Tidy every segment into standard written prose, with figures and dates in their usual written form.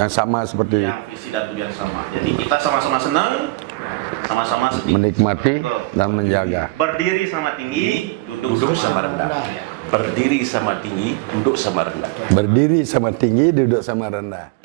yang sama seperti yang visi dan tujuan sama. Jadi kita sama-sama senang, sama-sama sedih. menikmati dan menjaga. Berdiri sama tinggi, duduk sama rendah. Berdiri sama tinggi, duduk sama rendah. Berdiri sama tinggi, duduk sama rendah.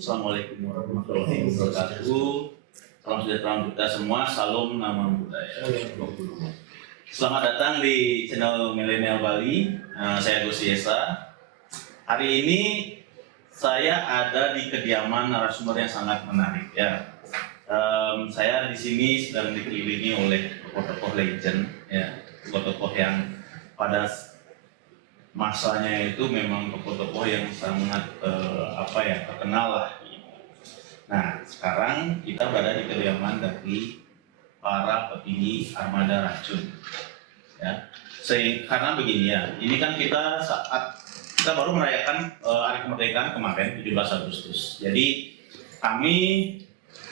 Assalamualaikum warahmatullahi wabarakatuh. Salam sejahtera untuk kita semua. Salam nama budaya. Selamat datang di channel Milenial Bali. Saya Gus Yesa. Hari ini saya ada di kediaman narasumber yang sangat menarik. Ya, saya di sini sedang dikelilingi oleh tokoh-tokoh legend, ya, tokoh-tokoh yang pada masanya itu memang tokoh-tokoh yang sangat terkenal lah. Nah, sekarang kita berada di kediaman dari para petinggi armada racun. Ya, karena begini ya, ini kan kita baru merayakan Hari Kemerdekaan kemarin 17 Agustus. Jadi kami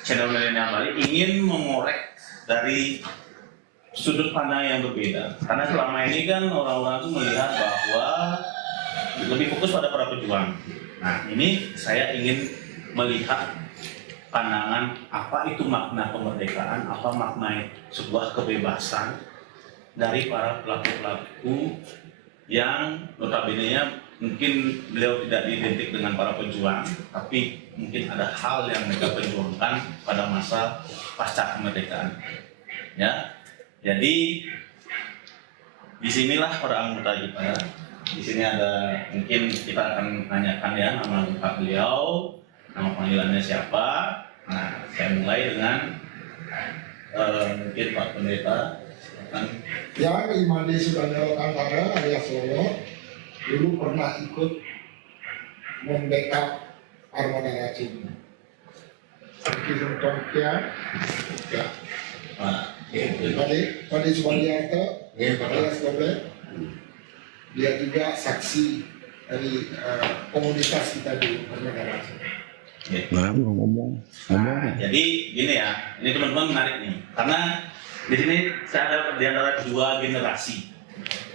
channel Milenial Bali ingin mengorek dari sudut pandang yang berbeda. Karena selama ini kan orang-orang itu melihat bahwa lebih fokus pada para pejuang. Nah, ini saya ingin melihat pandangan apa itu makna kemerdekaan, apa makna sebuah kebebasan dari para pelaku-pelaku yang notabene-nya mungkin beliau tidak identik dengan para pejuang, tapi mungkin ada hal yang mereka perjuangkan pada masa pasca kemerdekaan. Ya, jadi disinilah para anggota kita. Di sini ada, mungkin kita akan tanyakan ya nama lengkap beliau, nama panggilannya siapa. Nah, saya mulai dengan mungkin Pak Pendeta. Ya, Imade Sudandero Kantara alias Solo dulu pernah ikut membackup armada racun. Seperti contohnya, ya. Pade Subandiarto, alias Goble, dia juga saksi dari komunitas kita di armada racun. Nah, ngomong. Jadi gini ya, ini teman-teman menarik nih, karena di sini saya ada di antara dua generasi.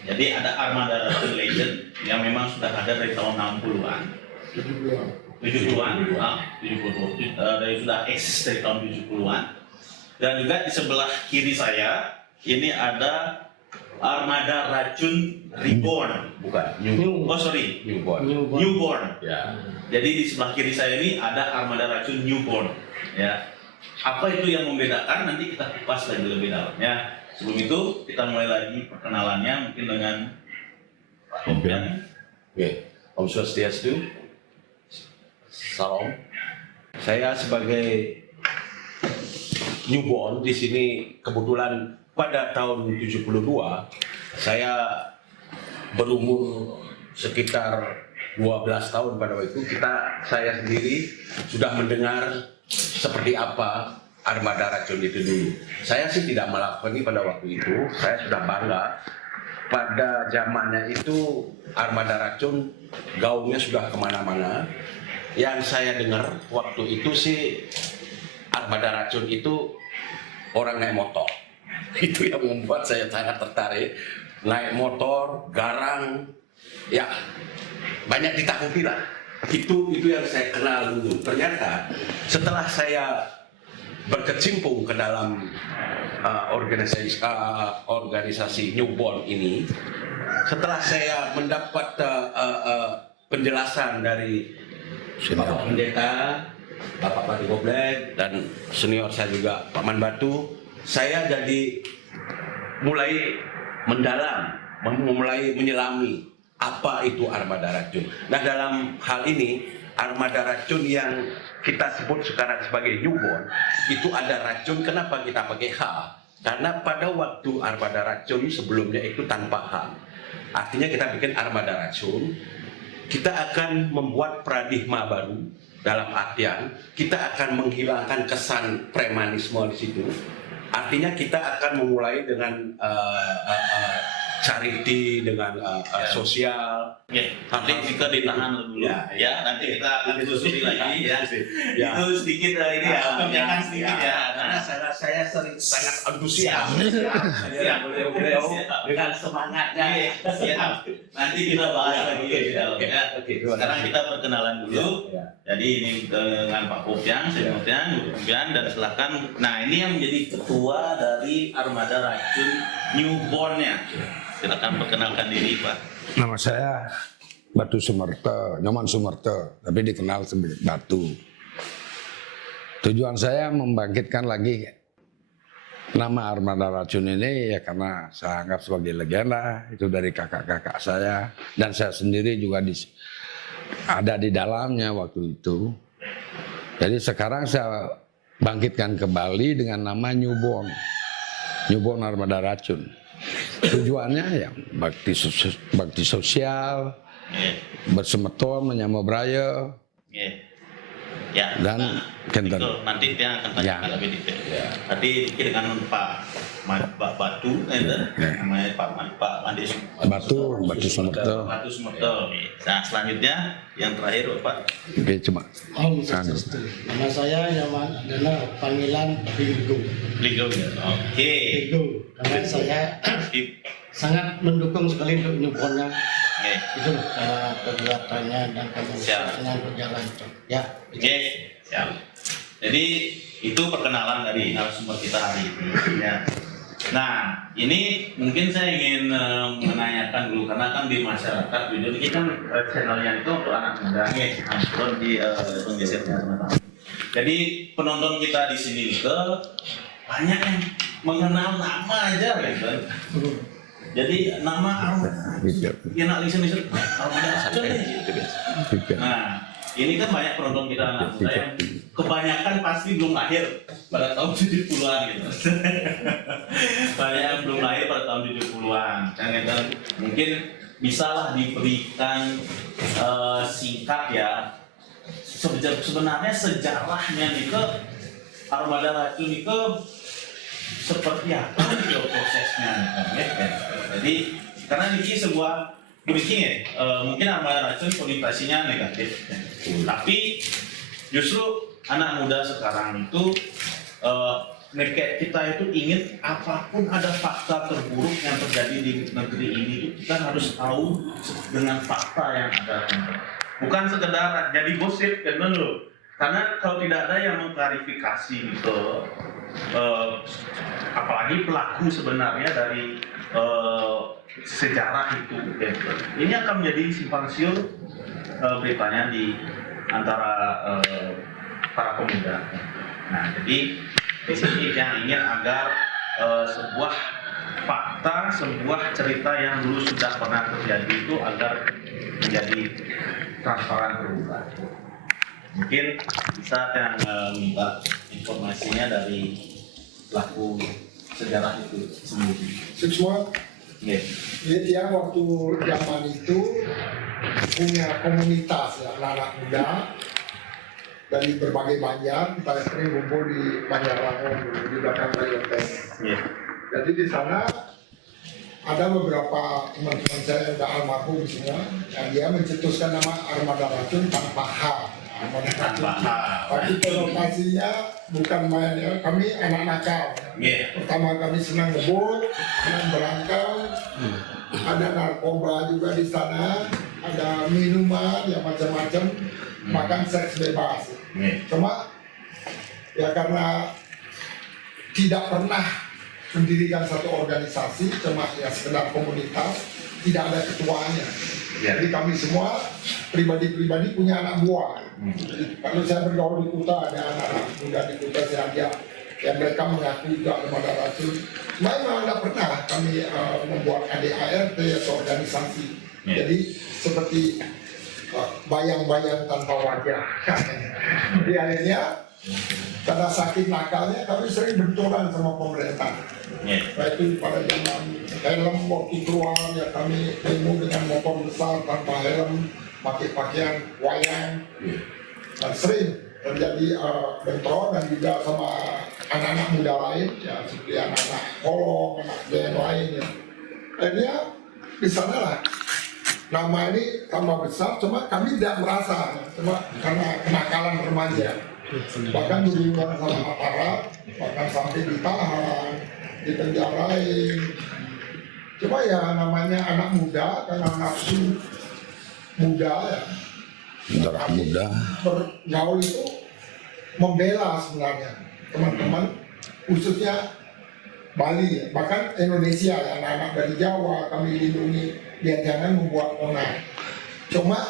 Jadi ada armada racun legend yang memang sudah ada dari tahun 60-an, 70-an, dari sudah eksis dari tahun 70-an. Dan juga di sebelah kiri saya ini ada armada racun reborn, newborn. Ya. Jadi di sebelah kiri saya ini ada armada racun newborn. Ya, apa itu yang membedakan? Nanti kita kupas lagi lebih dalam. Ya, sebelum itu kita mulai lagi perkenalannya mungkin dengan Pak Tompian. Oke, Om Swastiastu. Salam. Saya sebagai newborn di sini kebetulan pada tahun 72 saya berumur sekitar 12 tahun pada waktu itu. Saya sendiri sudah mendengar seperti apa armada racun itu dulu. Saya sih tidak melakoni pada waktu itu, saya sudah bangga. Pada zamannya itu armada racun gaungnya sudah kemana-mana. Yang saya dengar waktu itu sih armada racun itu orang naik motor. Itu yang membuat saya sangat tertarik. Naik motor, garang, ya banyak ditakuti lah. Itu yang saya kenal dulu. Ternyata setelah saya berkecimpung ke dalam organisasi Newborn ini, setelah saya mendapat penjelasan dari Bapak Pendeta, Bapak Bati Goblek, dan senior saya juga Pak Man Batu, saya jadi mulai mendalam, mulai menyelami apa itu armada racun. Nah, dalam hal ini armada racun yang kita sebut sekarang sebagai newborn itu ada racun. Kenapa kita pakai H? Karena pada waktu armada racun sebelumnya itu tanpa H. Artinya kita bikin armada racun, kita akan membuat paradigma baru, dalam artian kita akan menghilangkan kesan premanisme di situ. Artinya kita akan memulai dengan charity, dengan sosial. Nanti kita ditahan dulu. Ya, nanti kita akan telusuri lagi ya. Itu sedikit ini ya, penyakan sedikit ya. Karena saya sangat antusias. Siap, beliau dengan semangatnya. Siap. Nanti kita bahas lagi di dalamnya. Sekarang kita perkenalan dulu. Jadi ini dengan Pak Popiang, dan silakan. Nah, ini yang menjadi ketua dari armada racun Newborn-nya. Silakan perkenalkan diri, Pak. Nama saya Batu Sumerto, Nyoman Sumerto, tapi dikenal sebagai Batu. Tujuan saya membangkitkan lagi nama armada racun ini ya karena saya anggap sebagai legenda, itu dari kakak-kakak saya, dan saya sendiri juga ada di dalamnya waktu itu. Jadi sekarang saya bangkitkan kembali dengan nama Newborn Armada Racun. Tujuannya ya bakti sosial, bersemeton, menyambut raya, ya, dan kenten. Nanti dia akan tanya lebih detail. Tadi dengan Pak Batu, namanya Pak Mandi Batu Sumerto. Batu Sumerto. Nah, selanjutnya yang terakhir Bapak. Oke, cuma. Om Swastiastu. Nama saya Nyoman adalah panggilan Bingung. Oke. Bingung. Karena saya sangat mendukung sekali untuk newborn-nya. Itu kegiatannya dan kemudian berjalan. Ya. Oke, siap. Jadi itu perkenalan dari narasumber kita hari ini. Ya. Nah, ini mungkin saya ingin menanyakan dulu karena kan di masyarakat video ini kan channelnya itu untuk anak muda, belum di penggesernya teman-teman. Jadi penonton kita di sini itu banyak yang mengenal nama aja gitu. Jadi nama armada racun. Nah, ini kan banyak penonton kita anak muda yang kebanyakan pasti belum lahir pada tahun 70-an gitu. Banyak yang belum lahir pada tahun 70-an. Kan mungkin bisalah diberikan singkat ya. Sebenarnya sejarahnya itu armada racun itu seperti apa gitu prosesnya gitu. Jadi karena ini sebuah mungkin armada racun konotasinya negatif, tapi justru anak muda sekarang itu kita itu ingin apapun ada fakta terburuk yang terjadi di negeri ini kita harus tahu dengan fakta yang ada, bukan sekedar jadi gosip kan dulu. Karena kalau tidak ada yang mengklarifikasi gitu, apalagi pelaku sebenarnya dari sejarah itu, gitu. Ini akan menjadi simpang siur beritanya di antara para pemuda. Nah, jadi di sini yang ingin agar sebuah fakta, sebuah cerita yang dulu sudah pernah terjadi itu agar menjadi transparan terbuka. Mungkin bisa yang minta informasinya dari pelaku sejarah itu sendiri. Semua dia waktu zaman itu punya komunitas ya, anak muda dari berbagai banjar, kita sering kumpul di Banjar Rangon di belakang Bayoteng. Jadi di sana ada beberapa teman-teman saya yang sudah almarhum semua, yang dia mencetuskan nama armada racun tanpa H. Tapi lokasinya bukan main ya, kami anak nakal. Pertama kami senang ngebut, senang berangkal, ada narkoba juga di sana, ada minuman yang macam-macam, makan seks bebas. Cuma ya karena tidak pernah mendirikan satu organisasi, cuma ya sekedar komunitas, tidak ada ketuanya. Ya. Jadi kami semua pribadi-pribadi punya anak buah. Jadi, kalau saya bergaul di Kuta, ada anak-anak muda di Kuta saya ajak, yang mereka mengaku juga armada racun. Cuma memang tidak pernah kami membuat ADART atau organisasi. Ya. Jadi seperti bayang-bayang tanpa wajah. Jadi akhirnya karena saking nakalnya kami sering benturan sama pemerintah. Ya. Baik itu pada zaman helm waktu keluar ya kami demo dengan motor besar tanpa helm, pakai pakaian wayang, dan sering terjadi bentrok dan juga sama anak-anak muda lain ya seperti anak-anak kolong, anak geng lain ya. Akhirnya di sana lah nama ini tambah besar, cuma kami tidak merasa, cuma karena kenakalan remaja. Bahkan dihubungkan sama aparat, bahkan sampai ditahan, dipenjarain. Cuma ya namanya anak muda, karena nafsu muda ya. Darah muda. Bergaul itu membela sebenarnya teman-teman, khususnya Bali ya. Bahkan Indonesia ya, anak-anak dari Jawa kami lindungi, biar jangan membuat onar. Cuma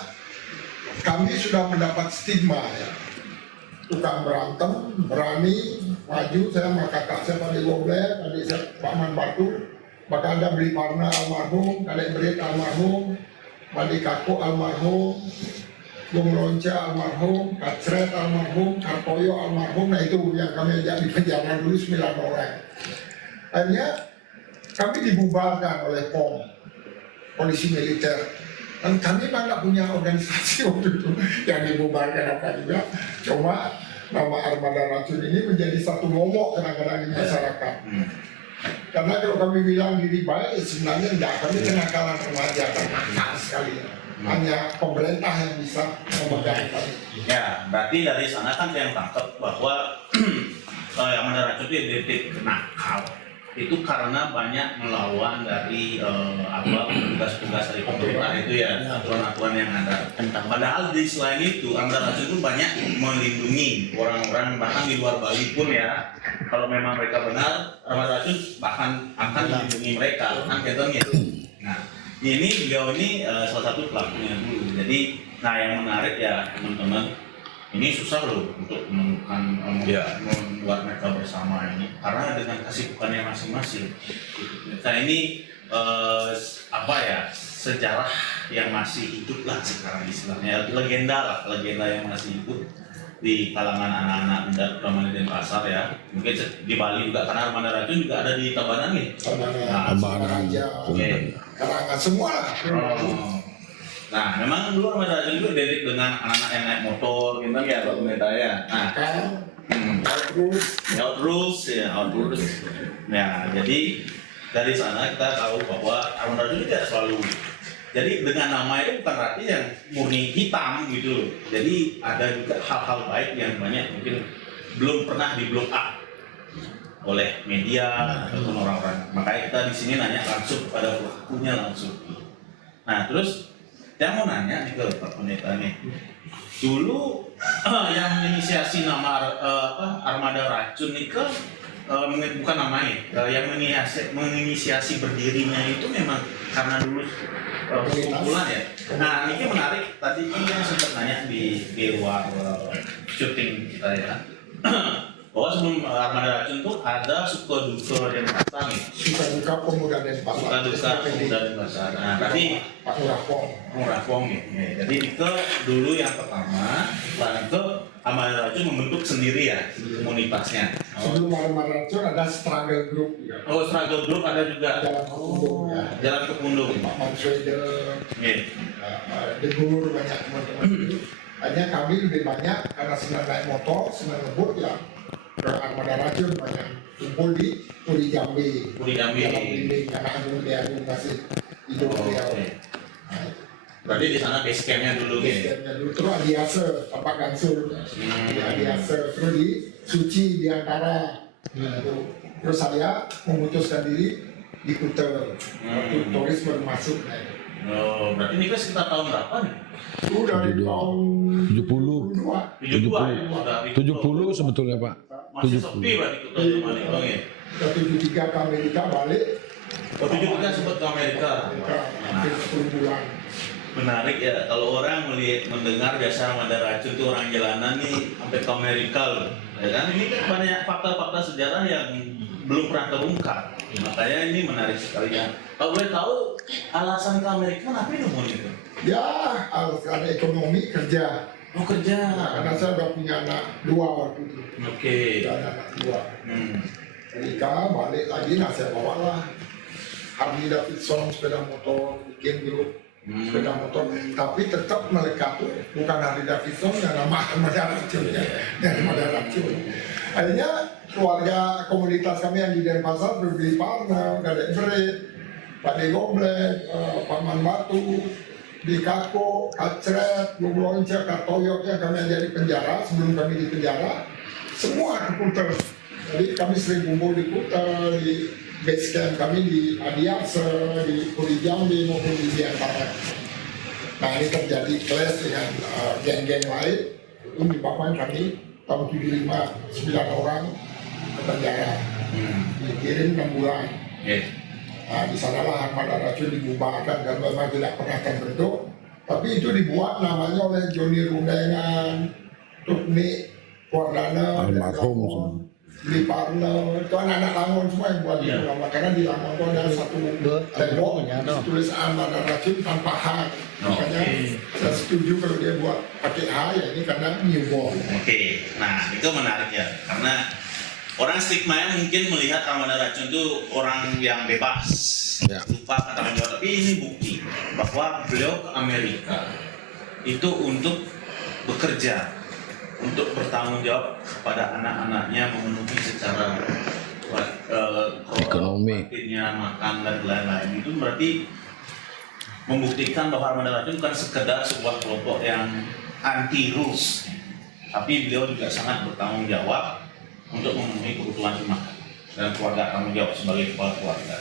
kami sudah mendapat stigma ya. Tukang berantem, berani, maju, saya sama kakak saya Pak Goblek, adik saya Pak Man Batu, bahkan ada Beli Parna almarhum, Kadek Berit almarhum, Madi Kaku almarhum, Bung Lonca almarhum, Kacret almarhum, Kartoyo almarhum, nah itu yang kami ajak di penjara dulu 9 orang. Akhirnya kami dibubarkan oleh POM, polisi militer. Dan kami memang nggak punya organisasi waktu itu yang dibubarkan apa juga. Cuma nama armada racun ini menjadi satu momok kadang-kadang di masyarakat. Karena kalau kami bilang diri baik, sebenarnya enggak. Kami kenakalan remaja dan nakal sekali. Hanya pemerintah yang bisa memegang kami. Ya, berarti dari sana kan yang tangkap bahwa yang racun itu identik nakal. Itu karena banyak melawan dari tugas-tugas dari pemerintah itu ya, aturan-aturan yang ada. Padahal di selain itu, armada racun itu banyak melindungi orang-orang bahkan di luar Bali pun ya. Kalau memang mereka benar, armada racun bahkan akan melindungi mereka, kan gitu. Nah, ini beliau ini salah satu pelakunya dulu. Jadi, nah yang menarik ya teman-teman. Ini susah loh untuk menemukan membuat mereka bersama ini karena dengan kesibukannya masing-masing. Nah ini sejarah yang masih hidup lah sekarang istilahnya, legenda yang masih hidup di kalangan anak-anak muda terutama di Denpasar ya. Mungkin di Bali juga karena armada racun juga ada di Tabanan nih. Tabanan, Karangan semua lah. Nah, memang dulu armada racun itu identik dengan anak-anak yang naik motor, gitu kan ya, Pak Pendeta ya. Nah, outroots. Nah, jadi dari sana kita tahu bahwa armada racun tidak selalu. Jadi dengan nama itu bukan berarti yang murni hitam gitu loh. Jadi ada juga hal-hal baik yang banyak mungkin belum pernah di blow up oleh media ataupun orang-orang. Makanya kita di sini nanya langsung kepada pelakunya langsung. Nah, terus saya mau nanya nih ke Pak Pendeta nih, dulu yang menginisiasi nama armada racun itu bukan namanya, yang menginisiasi berdirinya itu memang karena dulu kumpulan ya. Nah ini menarik, tadi ini yang sempat nanya di luar syuting kita ya, bahwa sebelum armada racun itu ada suka duka Denpasar nih. Suka duka pemuda Denpasar. Suka duka pemuda Denpasar. Nah tadi Pak Murafong ya. Jadi itu dulu yang pertama, setelah itu armada racun membentuk sendiri ya komunitasnya. Sebelum armada racun ada struggle group juga. Oh, struggle group ada juga. Jalan ke Pundung ya. Jalan ke Pundung. Pak Mansweder, Degur, banyak teman-teman itu. Hanya kami lebih banyak karena senang naik motor, senang ngebut ya. Armada racun banyak kumpul di Puri Jambi. Jalan Linding, karena Agung Agung masih hidup beliau. Berarti di sana base campnya dulu nih. Base campnya dulu terus Adiase, Tapak Gansur, di Adiase, terus di Suci di antara. Terus saya memutuskan diri di Kuta. Waktu turis baru masuk. Oh, berarti ini sekitar tahun berapa nih? Udah di tahun 70. 72. 72 ya, sudah 70 sebetulnya Pak. masih sepi berarti Kota Yamani. Oh iya. Ke 73 ke Amerika balik. Oh 73 sempat ke Amerika. Amerika hampir 10 bulan. Menarik ya, kalau orang mendengar jasa armada racun itu orang jalanan nih sampai ke Amerika loh. Ya kan ini kan banyak fakta-fakta sejarah yang belum pernah terungkap. Makanya ini menarik sekali ya. Kalau boleh tahu alasan ke Amerika kenapa itu itu? Ya, harus ada ekonomi kerja. Mau kerja. Nah, karena saya udah punya anak 2 waktu itu. Oke. Udah ada anak 2. Hmm. Amerika balik lagi, nah saya bawalah Harley Davidson sepeda motor, bikin grup sepeda motor, tapi tetap melekat tuh bukan Harley Davidson yang nama Armada Racun ya, yang Armada Racun. Akhirnya keluarga komunitas kami yang di Denpasar berbeli partner, Gadek Berit, Pak De Goblek, Paman Batu, di Kako, Kacret, Goblonca, Kartoyok yang kami ada di penjara sebelum kami di penjara, semua keputar. Jadi kami sering kumpul di Kuta, di base camp kami di Adiakse, di Puri Jambi maupun di Biantara. Nah ini terjadi clash dengan geng-geng lain, itu menyebabkan kami tahun 75 9 orang ke penjara, dikirim 6 bulan. Nah di sanalah Armada Racun dibubarkan dan memang tidak pernah terbentuk, tapi itu dibuat namanya oleh Joni Rundengan, Tukni Wardana, Almarhum. Beli Parno, itu anak-anak Langon semua yang buat itu nama, karena di Langon itu ada satu tembok tulis Armada Racun tanpa H, makanya saya setuju kalau dia buat pakai H ya ini karena newborn. Oke, nah itu menarik ya, karena orang stigma mungkin melihat Armada Racun itu orang yang bebas, Ya. lupa kata menjawab, tapi ini bukti bahwa beliau ke Amerika itu untuk bekerja, untuk bertanggung jawab kepada anak-anaknya, memenuhi secara Ekonomi. makan dan lain-lain. Itu berarti membuktikan bahwa Armada Racun bukan sekedar sebuah kelompok yang anti rules, tapi beliau juga sangat bertanggung jawab untuk memenuhi kebutuhan makan dan keluarga tanggung jawab sebagai kepala keluarga.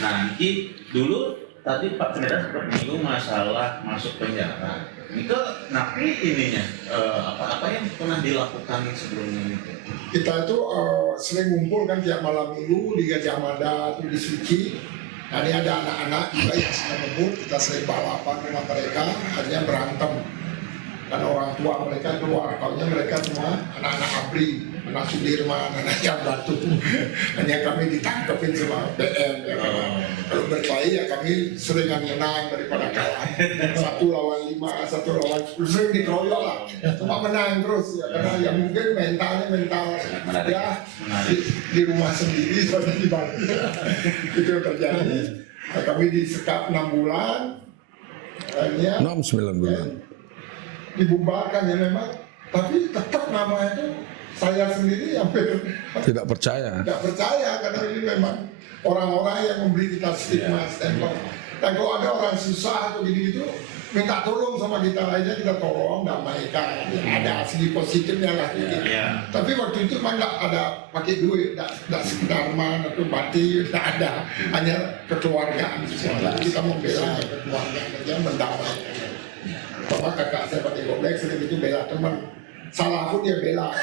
Nah, ini dulu tadi Pak Pendeta sempat menyinggung masalah masuk penjara. Itu napi ininya apa yang pernah dilakukan sebelumnya itu? Kita itu sering ngumpul kan tiap malam minggu di Gajah Mada atau di Suci. Nah ini ada anak-anak juga yang sedang ngebut, kita sering balapan dengan mereka, akhirnya berantem. Dan orang tua mereka keluar, tahunya mereka semua anak-anak ABRI, anak Sudirman, anak Yang Batu. Hanya kami ditangkepin sama PM. Ya, kalau berkelahi ya kami seringan menang daripada kalah. 1 lawan 5, 1 lawan 10, sering dikeroyok lah. Cuma menang terus ya, karena ya mungkin mental ya di rumah sendiri seperti di Bali. Itu yang terjadi. Nah, kami disekap 6 bulan. Akhirnya 9 bulan. dibubarkan ya memang, tapi tetap nama itu saya sendiri hampir Tidak percaya. tidak percaya karena ini memang orang-orang yang memberi kita stigma stempel. Dan kalau ada orang susah atau gitu-gitu minta tolong sama kita, aja kita tolong damaikan, ada segi positifnya lah gitu. Tapi waktu itu memang tidak ada pakai duit, tidak sekedar man atau bati, tidak ada, hanya kekeluargaan. Kita membela kekeluargaan aja, mendamaikan. Bapak kakak saya Pak De Goblek sering itu bela teman, salah pun dia bela.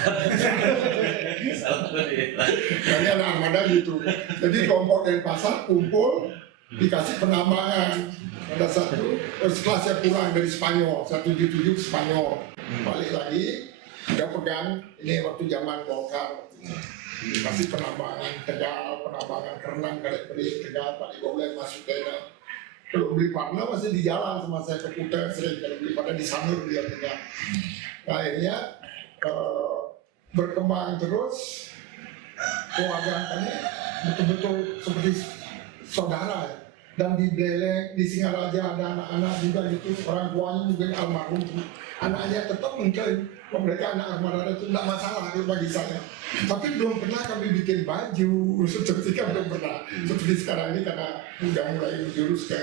Karena anak Armada gitu. Jadi kelompok Denpasar kumpul dikasih penambangan. Ada satu setelah saya pulang dari Spanyol, 177 ke Spanyol, balik lagi dia pegang ini waktu zaman Golkar. Dikasih penambangan Tegal, penambangan Kerenang, Gadek Berit, Tegal, Pak De Goblek masuk Tegal. Kalau beli partner masih di jalan sama saya ke Kuta sering, kalau beli partner di Sanur dia tinggal. Nah akhirnya berkembang terus, keluarga kami betul-betul seperti saudara. Dan di Belek, di Singaraja ada anak-anak juga gitu, orang tuanya mungkin almarhum. Anaknya tetap mengklaim bahwa mereka anak Armada itu tidak masalah bagi saya. Tapi belum pernah kami bikin baju, seperti kan belum pernah. Seperti sekarang ini karena udah mulai menjurus ke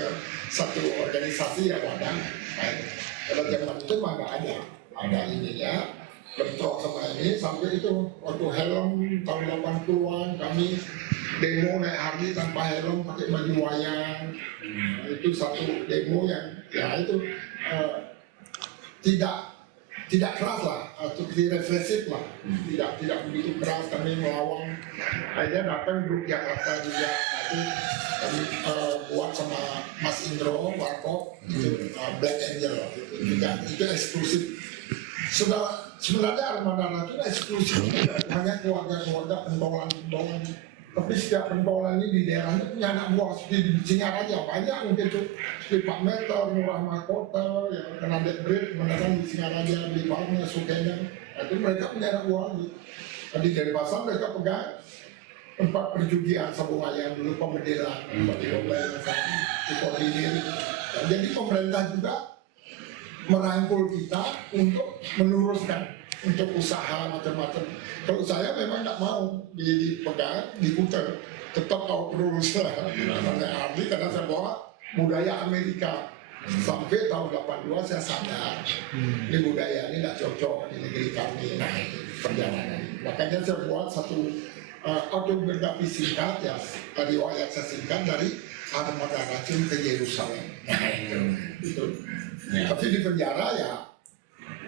satu organisasi yang ada. Pada zaman itu mah nggak ada ininya. Bentrok sama ini sampai itu waktu helm tahun 80-an kami demo naik Harley tanpa helm pakai baju wayang. Itu satu demo yang ya itu tidak tidak keras lah, atau tidak represif lah, tidak begitu keras. Kami melawan. Akhirnya datang grup Jakarta juga, nanti kami buat sama Mas Indro Warkop itu Black Angel itu juga, itu eksklusif. Sebenarnya Armada Racun eksklusif, hanya keluarga-keluarga pentolan. Tapi setiap pentolan ini di daerahnya punya anak buah, seperti di Singaraja banyak mungkin tuh, seperti Pak Meter, Murah Mahkota, yang kena deadbreak, kemudian di Singaraja, di Palma, Sukena, itu mereka punya anak buah lagi. Tadi dari pasar mereka pegang tempat perjudian Sabung Ayam dulu, Pemedelan, tempat di koordinir. Jadi pemerintah juga merangkul kita untuk menuruskan untuk usaha macam-macam. Kalau saya memang tidak mau dipegang, diputar, tetap tahu terus lah. Namanya Ardi karena saya bawa budaya Amerika. Sampai tahun 82 saya sadar, ini budaya ini tidak cocok di negeri kami. Nah, perjalanan. Makanya saya buat satu autobiografi singkat, ya riwayat saya singkat dari Armada Racun ke Yerusalem. Nah, itu. Tapi di penjara ya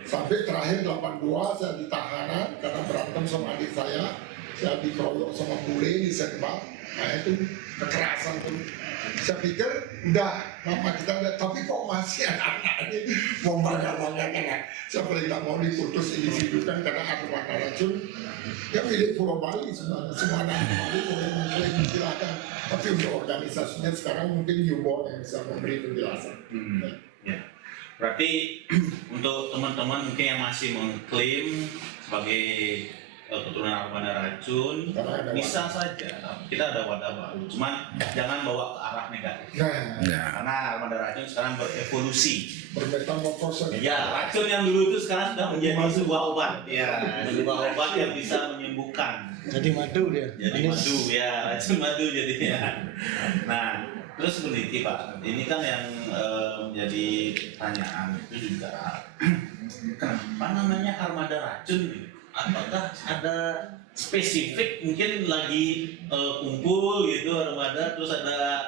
sampai terakhir 82 saya ditahanan karena berantem sama adik saya dikeroyok sama bule di Sekbal. Nah itu kekerasan tuh. Saya pikir udah nama kita ada, tapi kok masih anak-anak ini membangga-banggakan. Saya paling tidak mau diputus individu kan karena Armada Racun yang milik Pulau Bali sebenarnya, semua anak Bali boleh mengklaim silakan. Tapi untuk organisasinya sekarang mungkin Newborn yang bisa memberi penjelasan. Ya. Berarti untuk teman-teman mungkin yang masih mengklaim sebagai keturunan Armada Racun, bisa saja kita ada wadah baru, cuman jangan bawa ke arah negatif. Karena Armada Racun sekarang berevolusi. Bermetamorfose. Ya, racun yang dulu itu sekarang sudah menjadi sebuah obat. Ya, sebuah obat yang bisa menyembuhkan. Jadi madu dia. Jadi madu ya, racun madu jadinya. Nah, terus peneliti Pak, ini kan yang menjadi pertanyaan itu juga kenapa namanya Armada Racun gitu? Apakah ada spesifik mungkin lagi kumpul gitu Armada terus ada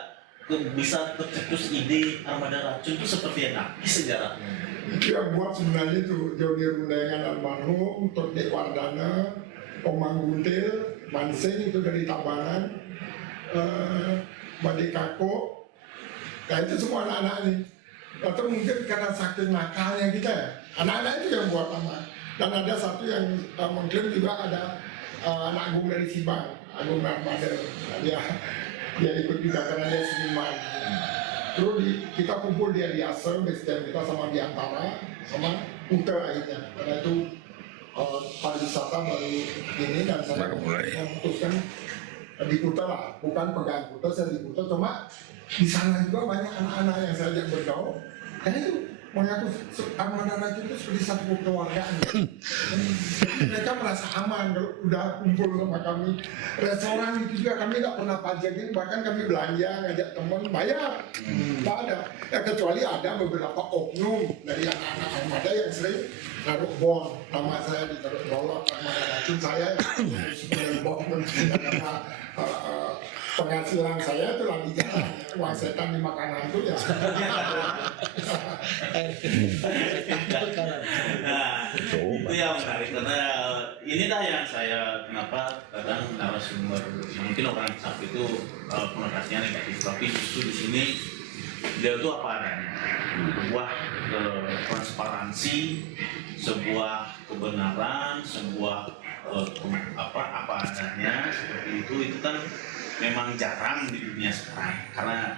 bisa tercetus ide Armada Racun itu seperti apa sejarahnya? Itu yang buat sebenarnya itu Joni Rundengan almarhum, Todek Wardana, Omang Guntil, Manseng itu dari Tabanan, Bade Kako, nah itu semua anak-anak ini. Atau mungkin karena saking nakalnya kita ya, anak-anak itu yang buat nama. Dan ada satu yang mengklaim juga ada anak Agung dari Sibang, Agung Armada. Dia ikut juga karena dia seniman. Terus kita kumpul dia di Asem, base kita sama Diantara, sama Kuta akhirnya. Karena itu pariwisata baru ini dan saya memutuskan di Kuta lah, bukan pegang Kuta, saya di Kuta. Cuma di sana juga banyak anak-anak yang saya ajak bergaul. Karena itu mengaku Armada Racun itu seperti satu kekeluargaan. Mereka merasa aman kalau udah kumpul sama kami. Restoran itu juga kami tidak pernah pajakin, bahkan kami belanja ngajak teman bayar. Tidak ada. Ya kecuali ada beberapa oknum dari anak-anak Armada yang sering taruh bon. Nama saya ditaruh bawah Armada Racun, saya yang bon karena penghasilan saya itu lagi jalan, uang setan di makanan itu ya. Nah, itu yang menarik karena inilah yang saya kenapa kadang narasumber mungkin orang sakit itu konotasinya negatif, tapi justru di sini dia itu apa adanya, sebuah transparansi, sebuah kebenaran, sebuah apa adanya seperti itu kan memang jarang di dunia sekarang karena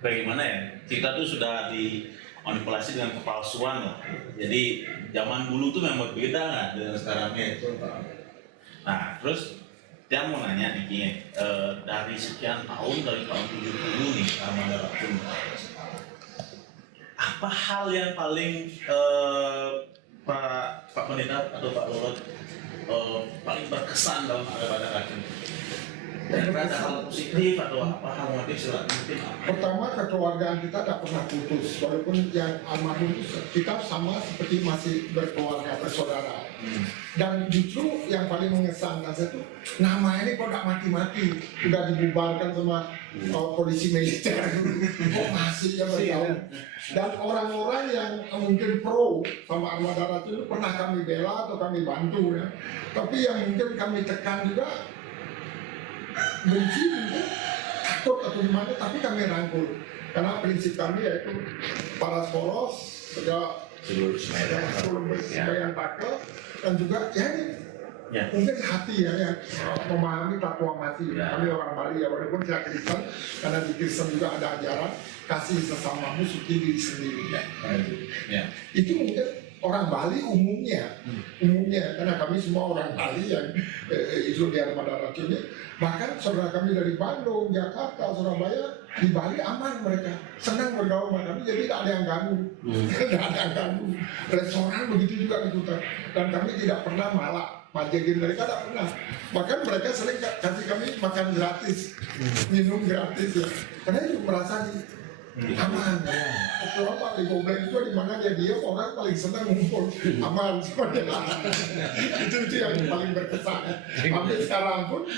bagaimana ya kita tuh sudah dimanipulasi dengan kepalsuan loh. Jadi zaman dulu tuh memang berbeda lah dengan sekarangnya itu. Nah terus dia mau nanya nih dari sekian tahun dari tahun 70 nih Armada Racun, apa hal yang paling Pak Pendeta atau Pak Lolot paling berkesan dalam Armada Racun? Kira-kira ada hal positif atau apa hal negatif silakan mungkin. Pertama, kekeluargaan kita tidak pernah putus, walaupun yang almarhum itu kita sama seperti masih berkeluarga, bersaudara. Dan justru yang paling mengesankan saya itu nama ini kok tidak mati-mati, udah dibubarkan sama polisi militer, kok masih ya berjauh. Dan orang-orang yang mungkin pro sama armada racun itu pernah kami bela atau kami bantu ya, tapi yang mungkin kami tekan juga benci mungkin takut atau gimana, tapi kami rangkul karena prinsip kami yaitu para poros juga seluruh yang takel dan juga ya ini Ya. mungkin hati ya yang memahami takwa mati. Kami orang Bali ya, walaupun saya Kristen, karena di Kristen juga ada ajaran kasih sesamamu seperti diri sendiri ya. Ya. Itu mungkin orang Bali umumnya karena kami semua orang Bali yang itu di armada racunnya. Bahkan saudara kami dari Bandung, Jakarta, Surabaya di Bali aman, mereka senang bergaul sama kami, jadi tidak ada yang ganggu. Tidak ada yang ganggu. Restoran begitu juga diputar, dan kami tidak pernah malah majekin mereka, tidak pernah. Bahkan mereka sering kasih kami makan gratis, minum gratis ya, karena itu merasa aman ya. Ketua Pak di Goblek itu di mana dia orang paling senang ngumpul aman seperti itu yang paling berkesan. Sampai sekarang pun,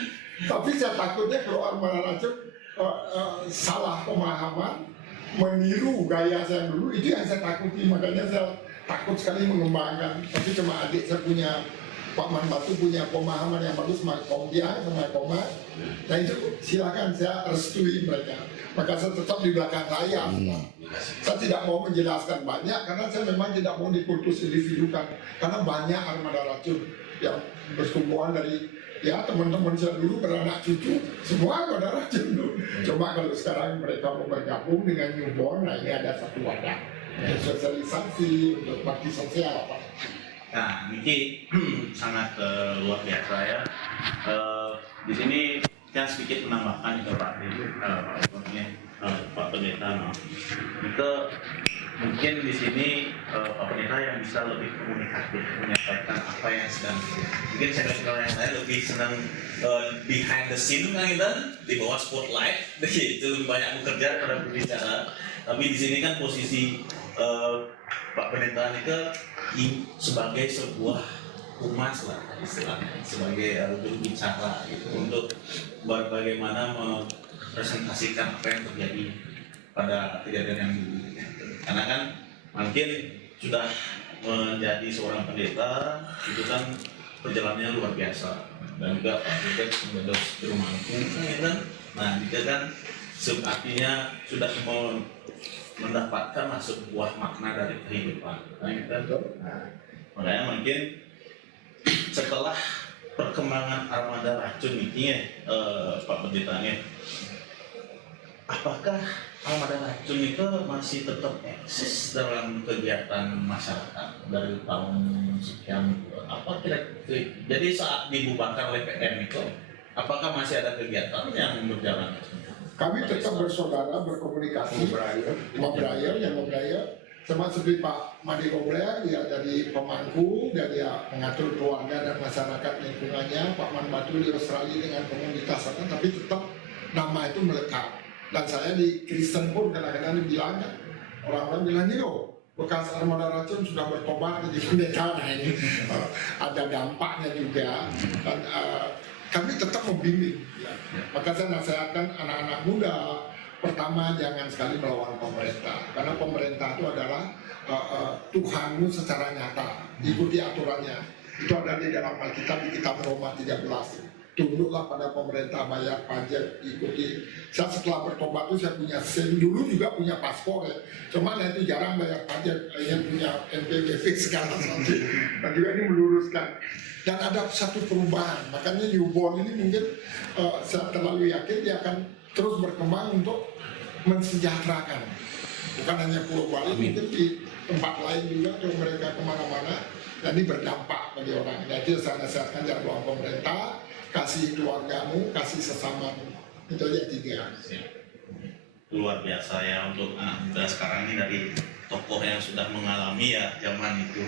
tapi saya takutnya kalau armada racun salah pemahaman, meniru gaya saya dulu, itu yang saya takuti. Makanya saya takut sekali mengembangkan. Tapi cuma adik saya punya, Pak Man Batu punya pemahaman yang bagus sama Kompiang, sama Koma. Nah itu silakan, saya restui mereka. Maka saya tetap di belakang layar. Saya tidak mau menjelaskan banyak karena saya memang tidak mau dikultus individukan. Karena banyak armada racun yang bertumbuhan dari ya teman-teman saya dulu beranak cucu semua armada racun dulu. Coba kalau sekarang mereka mau bergabung dengan newborn, nah ini ada satu wadah untuk sosialisasi, untuk bakti sosial apa. Nah, Niki sangat luar biasa ya. Di sini saya sedikit menambahkan juga Pak Pak Pendeta. Itu mungkin di sini Pak Pendeta yang bisa lebih komunikatif menyampaikan apa yang sedang. Mungkin saya yang lain lebih senang behind the scene kan kita di bawah spotlight, itu lebih banyak bekerja pada berbicara. Tapi di sini kan posisi Pak Pendeta itu sebagai sebuah humas lah istilahnya, sebagai juru bicara gitu untuk bagaimana mempresentasikan apa yang terjadi pada kejadian yang dulu. Karena kan mungkin sudah menjadi seorang pendeta itu kan perjalanannya luar biasa, dan juga Pak Buket sebagai juru mangku kan. Nah itu kan artinya sudah mendapatkan sebuah makna dari kehidupan. Nah, makanya mungkin setelah perkembangan armada racun ini Pak Pendetanya, apakah armada racun itu masih tetap eksis dalam kegiatan masyarakat dari tahun sekian? Apa kira-kira? Jadi saat dibubarkan oleh PM itu, apakah masih ada kegiatan yang berjalan? Kami tetap bersaudara, berkomunikasi, memberayar, sama seperti Pak Madi Goblek, dia dari pemangku, dan dia mengatur keluarga dan masyarakat lingkungannya. Pak Man Batu di Australia dengan komunitas, tapi tetap nama itu melekat. Dan saya di Kristen pun kadang-kadang dibilang, orang-orang bilang ini loh, bekas armada racun sudah bertobat jadi pendeta. Nah ini ada dampaknya juga. Dan kami tetap membimbing. Ya. Maka saya nasihatkan anak-anak muda, pertama jangan sekali melawan pemerintah, karena pemerintah itu adalah Tuhanmu secara nyata. Ikuti aturannya. Itu ada di dalam Alkitab di kitab Roma 13. Tunduklah pada pemerintah, bayar pajak, ikuti. Saya setelah bertobat itu saya punya SIM, dulu juga punya paspor ya. Cuma itu jarang bayar pajak, yang punya NPWP sekarang nanti. Dan juga ini meluruskan. Dan ada satu perubahan, makanya newborn ini mungkin saya terlalu yakin dia akan terus berkembang untuk mensejahterakan. Bukan hanya Pulau Bali, mungkin di tempat lain juga kalau mereka kemana-mana. Dan ini berdampak bagi orang. Jadi saya nasihatkan jangan lawan pemerintah, kasih keluargamu, kasih sesamamu. Itu aja 3. Luar biasa ya untuk anak muda sekarang ini, dari tokoh yang sudah mengalami ya zaman itu.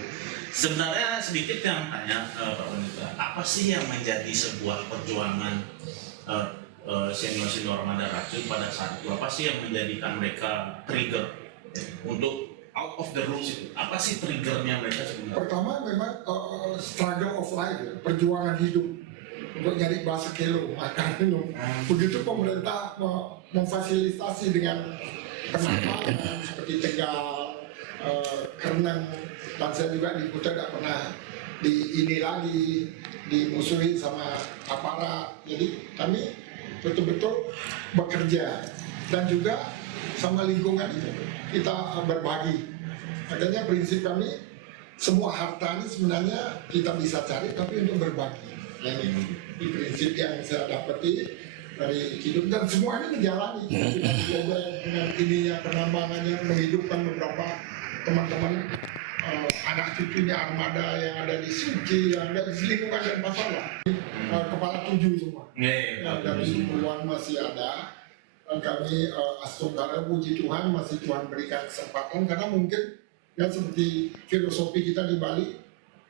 Sebenarnya sedikit yang tanya Pak Pendeta, apa sih yang menjadi sebuah perjuangan senior-senior armada racun pada saat itu, apa sih yang menjadikan mereka trigger untuk out of the rules itu? Apa sih triggernya mereka sebenarnya? Pertama memang struggle of life, ya, perjuangan hidup untuk nyari bahasa kilo, makan minum. Begitu pemerintah memfasilitasi dengan penambangan seperti Tegal, Kereneng, dan saya juga di Kuta tidak pernah ini lagi dimusuhi sama aparat. Jadi kami betul-betul bekerja dan juga sama lingkungan itu kita berbagi. Makanya prinsip kami semua harta ini sebenarnya kita bisa cari tapi untuk berbagi. Yang ini prinsip yang saya dapati dari hidup dan semua ini menjalani. Kita belajar dengan ininya penambangannya, menghidupkan beberapa teman-teman anak cucunya armada yang ada di Suci, yang ada di lingkungan dan masalah. Kepala 7 semua. Yang dari puluhan masih ada. Dan kami astungkara puji Tuhan masih Tuhan berikan kesempatan karena mungkin ya seperti filosofi kita di Bali,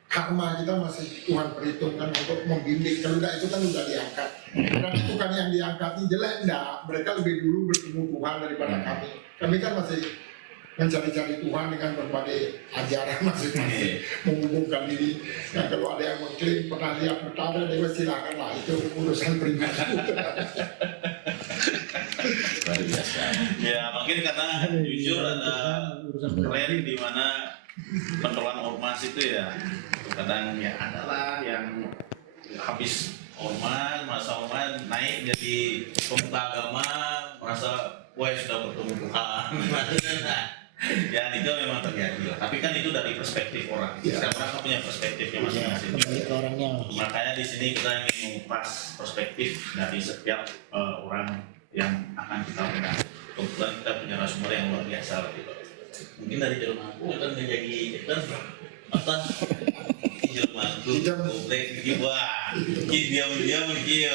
karma kita masih Tuhan perhitungkan untuk membimbing. Kalau tidak itu kan sudah diangkat. Dan itu kan yang diangkat ini jelek enggak. Mereka lebih dulu bertemu Tuhan daripada kami. Kami kan masih mencari-cari Tuhan dengan berbagai ajaran masing-masing, menghubungkan diri. Dan kalau ada yang mengklaim pernah lihat pertanda, dewa silakanlah, itu urusan pribadi. Luar biasa. Ya mungkin karena jujur ada tren di mana pentolan ormas itu ya kadang ya adalah yang habis ormas, masa ormas naik jadi pemuka agama, merasa wah sudah bertemu Tuhan. Ya itu memang terjadi lah. Tapi kan itu dari perspektif orang. Setiap orang kan punya perspektifnya masing-masing. Kembali ke orangnya. Makanya di sini kita ingin mengupas perspektif dari setiap orang yang akan kita undang. Kebetulan kita punya narasumber yang luar biasa gitu. Mungkin dari Jelmangku kan menjadi kan apa? Jelmangku, komplek gitu wah. Diam-diam gitu.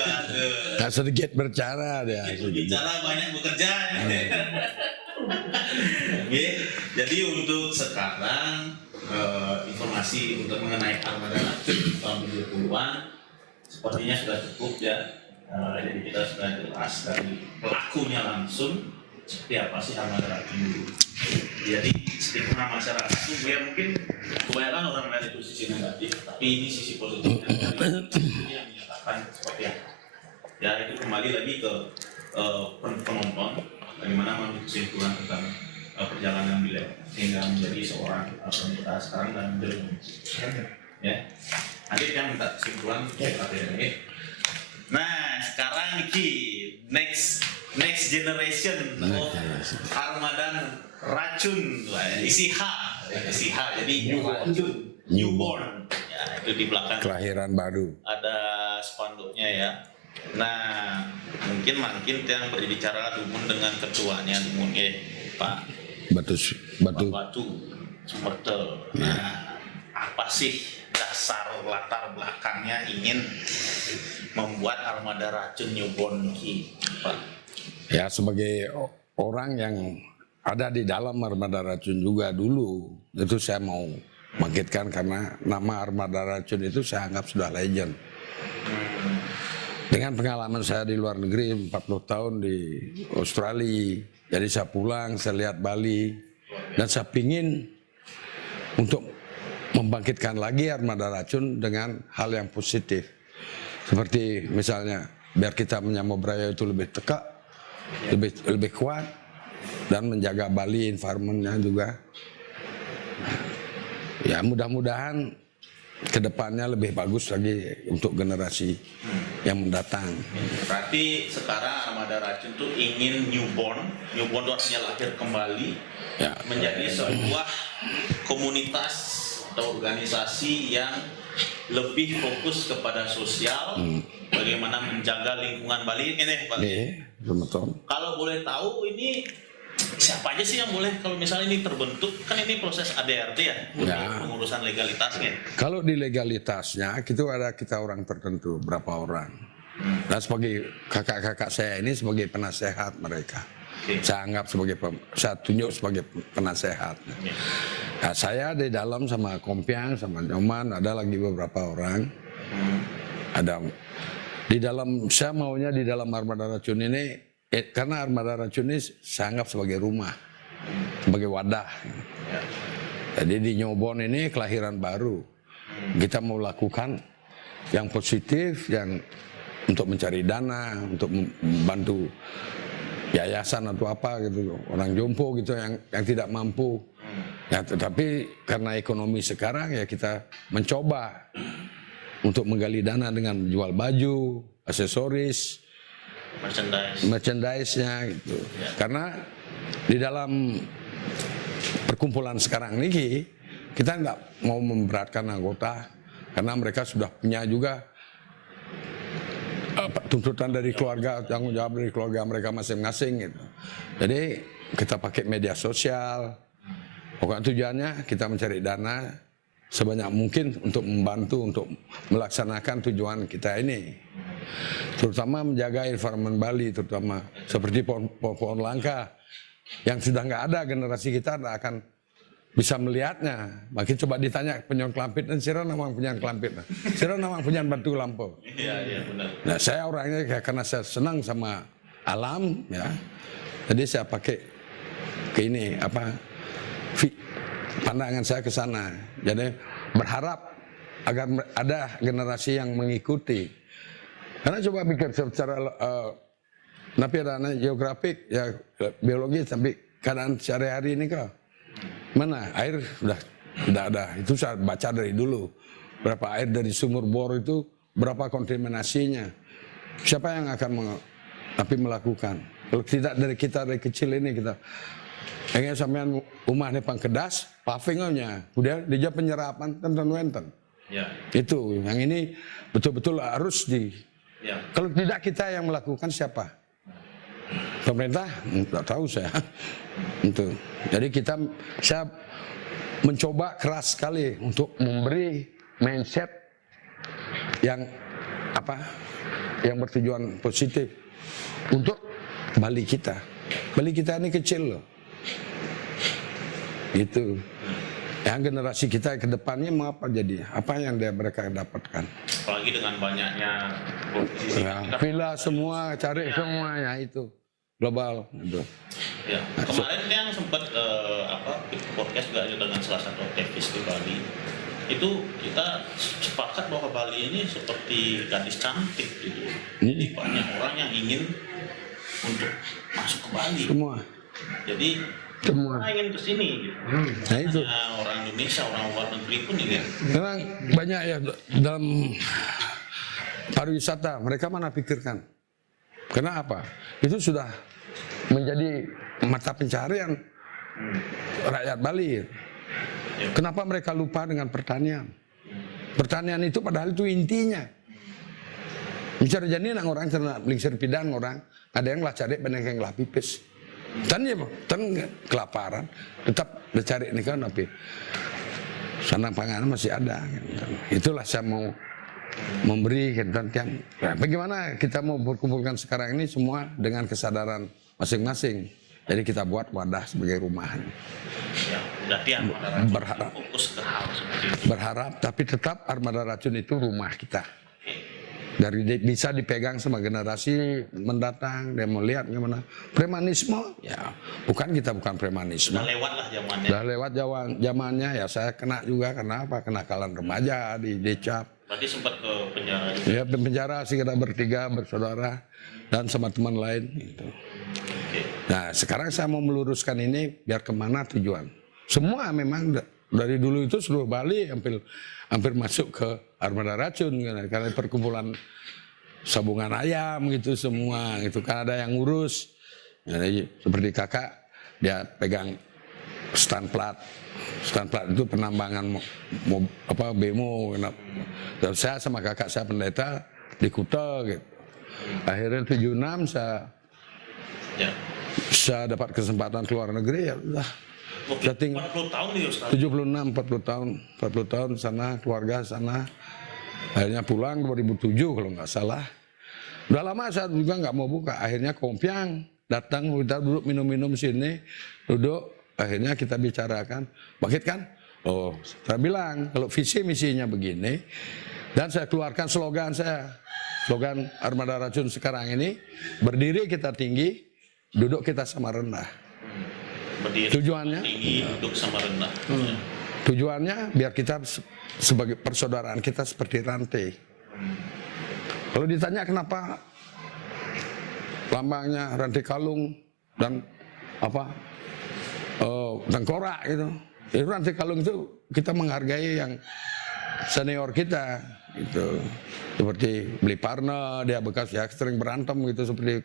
Nah, sedikit bercara dia. Bicara banyak bekerja. Oke, jadi untuk sekarang informasi untuk mengenai armada racun tahun 70-an sepertinya sudah cukup ya. Jadi kita sudah jelas dari pelakunya langsung seperti apa sih armada racun dulu. Jadi stigma masyarakat itu ya mungkin kebanyakan orang melihat itu sisi negatif, tapi ini sisi positifnya yang menyatakan seperti apa. Ya itu kembali lagi ke penonton bagaimana mengambil kesimpulan tentang perjalanan beliau sehingga menjadi seorang pemerintah sekarang dan beliau. Ya, nanti yang minta kesimpulan ini. Nah, sekarang Niki next generation of armada racun, isi H, jadi newborn. Ya, itu di belakang. Kelahiran baru. Ada spanduknya ya. Nah, mungkin yang berbicara Dumun dengan ketuanya Dumun Pak Batu. Sumertel. Nah, apa sih dasar latar belakangnya ingin membuat armada racun newborn ini, Pak? Ya sebagai orang yang ada di dalam armada racun juga dulu, itu saya mau bangkitkan karena nama armada racun itu saya anggap sudah legend. Dengan pengalaman saya di luar negeri 40 tahun di Australia, jadi saya pulang, saya lihat Bali, dan saya pingin untuk membangkitkan lagi armada racun dengan hal yang positif. Seperti misalnya, biar kita menyambut Braya itu lebih tekak, lebih kuat, dan menjaga Bali environment-nya juga. Ya mudah-mudahan kedepannya lebih bagus lagi untuk generasi yang mendatang. Berarti sekarang armada racun itu ingin newborn itu artinya lahir kembali, Ya. menjadi sebuah komunitas atau organisasi yang lebih fokus kepada sosial, bagaimana menjaga lingkungan Bali ini, Pak. Betul. Kalau boleh tahu ini siapa aja sih yang boleh kalau misalnya ini terbentuk, kan ini proses ADRT ya, Ya. pengurusan legalitasnya. Kalau di legalitasnya kita orang tertentu berapa orang. Dan sebagai kakak-kakak saya ini sebagai penasehat mereka. Saya anggap saya tunjuk sebagai penasehat. Nah, saya di dalam sama Kompiang, sama Nyoman, ada lagi beberapa orang. Ada Di dalam, saya maunya di dalam Armada Racun ini, karena Armada Racun ini saya anggap sebagai rumah, sebagai wadah. Jadi di Nyobon ini kelahiran baru. Kita mau lakukan yang positif, yang untuk mencari dana, untuk membantu yayasan atau apa gitu, orang jompo gitu yang tidak mampu. Ya, tetapi karena ekonomi sekarang ya kita mencoba untuk menggali dana dengan menjual baju, aksesoris, merchandise-nya gitu. Karena di dalam perkumpulan sekarang ini kita nggak mau memberatkan anggota karena mereka sudah punya juga tuntutan dari keluarga, tanggung jawab dari keluarga mereka masing-masing gitu. Jadi kita pakai media sosial. Pokoknya tujuannya kita mencari dana sebanyak mungkin untuk membantu untuk melaksanakan tujuan kita ini, terutama menjaga environment Bali, terutama seperti pohon langka yang sudah nggak ada, generasi kita nggak akan bisa melihatnya. Makin coba ditanya penyon kelampit dan sira namang penyon kelampit, sira namang penyon batu lampau. Iya benar. Nah saya orangnya karena saya senang sama alam ya, jadi saya pakai ke ini pandangan saya ke sana. Jadi berharap agar ada generasi yang mengikuti. Karena coba pikir secara tapi ada geografik ya, biologi, tapi keadaan sehari-hari ini kok mana air sudah tidak ada. Itu saya baca dari dulu berapa air dari sumur bor itu berapa kontaminasinya. Siapa yang akan melakukan? Kalau tidak dari kita dari kecil ini kita pengen sampean rumahnya pangkedas, pavingnya, udah dia penyerapan tenten. Ya. Itu, yang ini betul-betul harus Ya. Kalau tidak kita yang melakukan siapa? Pemerintah? Nggak tahu saya. Itu. Jadi saya mencoba keras sekali untuk memberi mindset yang bertujuan positif untuk Bali kita. Bali kita ini kecil loh. Itu yang generasi kita ke depannya mau apa jadi, apa yang mereka dapatkan, Apalagi dengan banyaknya ya, villa semua cari semua ya, itu global itu. Ya, kemarin yang sempat podcast juga dengan salah satu aktivis di Bali, itu kita sepakat bahwa Bali ini seperti gadis cantik gitu. Jadi banyak orang yang ingin untuk masuk ke Bali. Semua. Jadi Semua. orang ingin ke sini gitu. Nah itu. Hanya orang Indonesia, orang luar negeri pun ingin. Memang banyak ya dalam pariwisata, mereka mana pikirkan. Kenapa? Itu sudah menjadi mata pencarian rakyat Bali. Kenapa mereka lupa dengan pertanian? Pertanian itu padahal itu intinya. Bicara jadi orang karena belingsir pidang orang, ada yang lah cari beneng lah pipis. Dan kelaparan, tetap dicari ini kan, tapi sana panganan masih ada. Itulah saya mau memberi tentang bagaimana kita mau berkumpulkan sekarang ini semua dengan kesadaran masing-masing. Jadi kita buat wadah sebagai rumah. Ya, berharap, fokus ke hal seperti itu. Berharap, tapi tetap Armada Racun itu rumah kita. Dari bisa dipegang sama generasi mendatang, dia mau lihat gimana premanisme, ya bukan premanisme. Sudah lewat lah zamannya. Sudah lewat zamannya, ya saya kena juga, kenapa? Kenakalan remaja di Decap. Berarti sempat ke penjara juga. Ya penjara sih, kita bertiga bersaudara dan sama teman lain. Gitu. Nah sekarang saya mau meluruskan ini biar kemana tujuan. Semua memang dari dulu itu seluruh Bali hampir masuk ke Armada Racun karena perkumpulan sabungan ayam gitu semua itu kan ada yang ngurus. Jadi seperti kakak dia pegang stand plat itu penambangan bemo. Dan saya sama kakak saya pendeta di Kuta gitu. Akhirnya 76 saya dapat kesempatan keluar negeri, ya udah. Saya tinggal 40 tahun di Australia. 40 tahun sana, keluarga sana. Akhirnya pulang 2007 kalau nggak salah. Udah lama saya juga nggak mau buka. Akhirnya Kompiang datang, kita duduk minum-minum sini, duduk. Akhirnya kita bicarakan, Bakit kan? Oh, saya bilang kalau visi misinya begini, dan saya keluarkan slogan saya, slogan Armada Racun sekarang ini, berdiri kita tinggi, duduk kita sama rendah. Berdiri Tujuannya? tinggi, duduk sama rendah. Tujuannya biar kita sebagai persaudaraan kita seperti rantai. Kalau ditanya kenapa lambangnya rantai kalung dan apa tengkorak gitu, itu rantai kalung itu kita menghargai yang senior kita gitu. Seperti Beli Parno, dia bekas ya sering berantem gitu seperti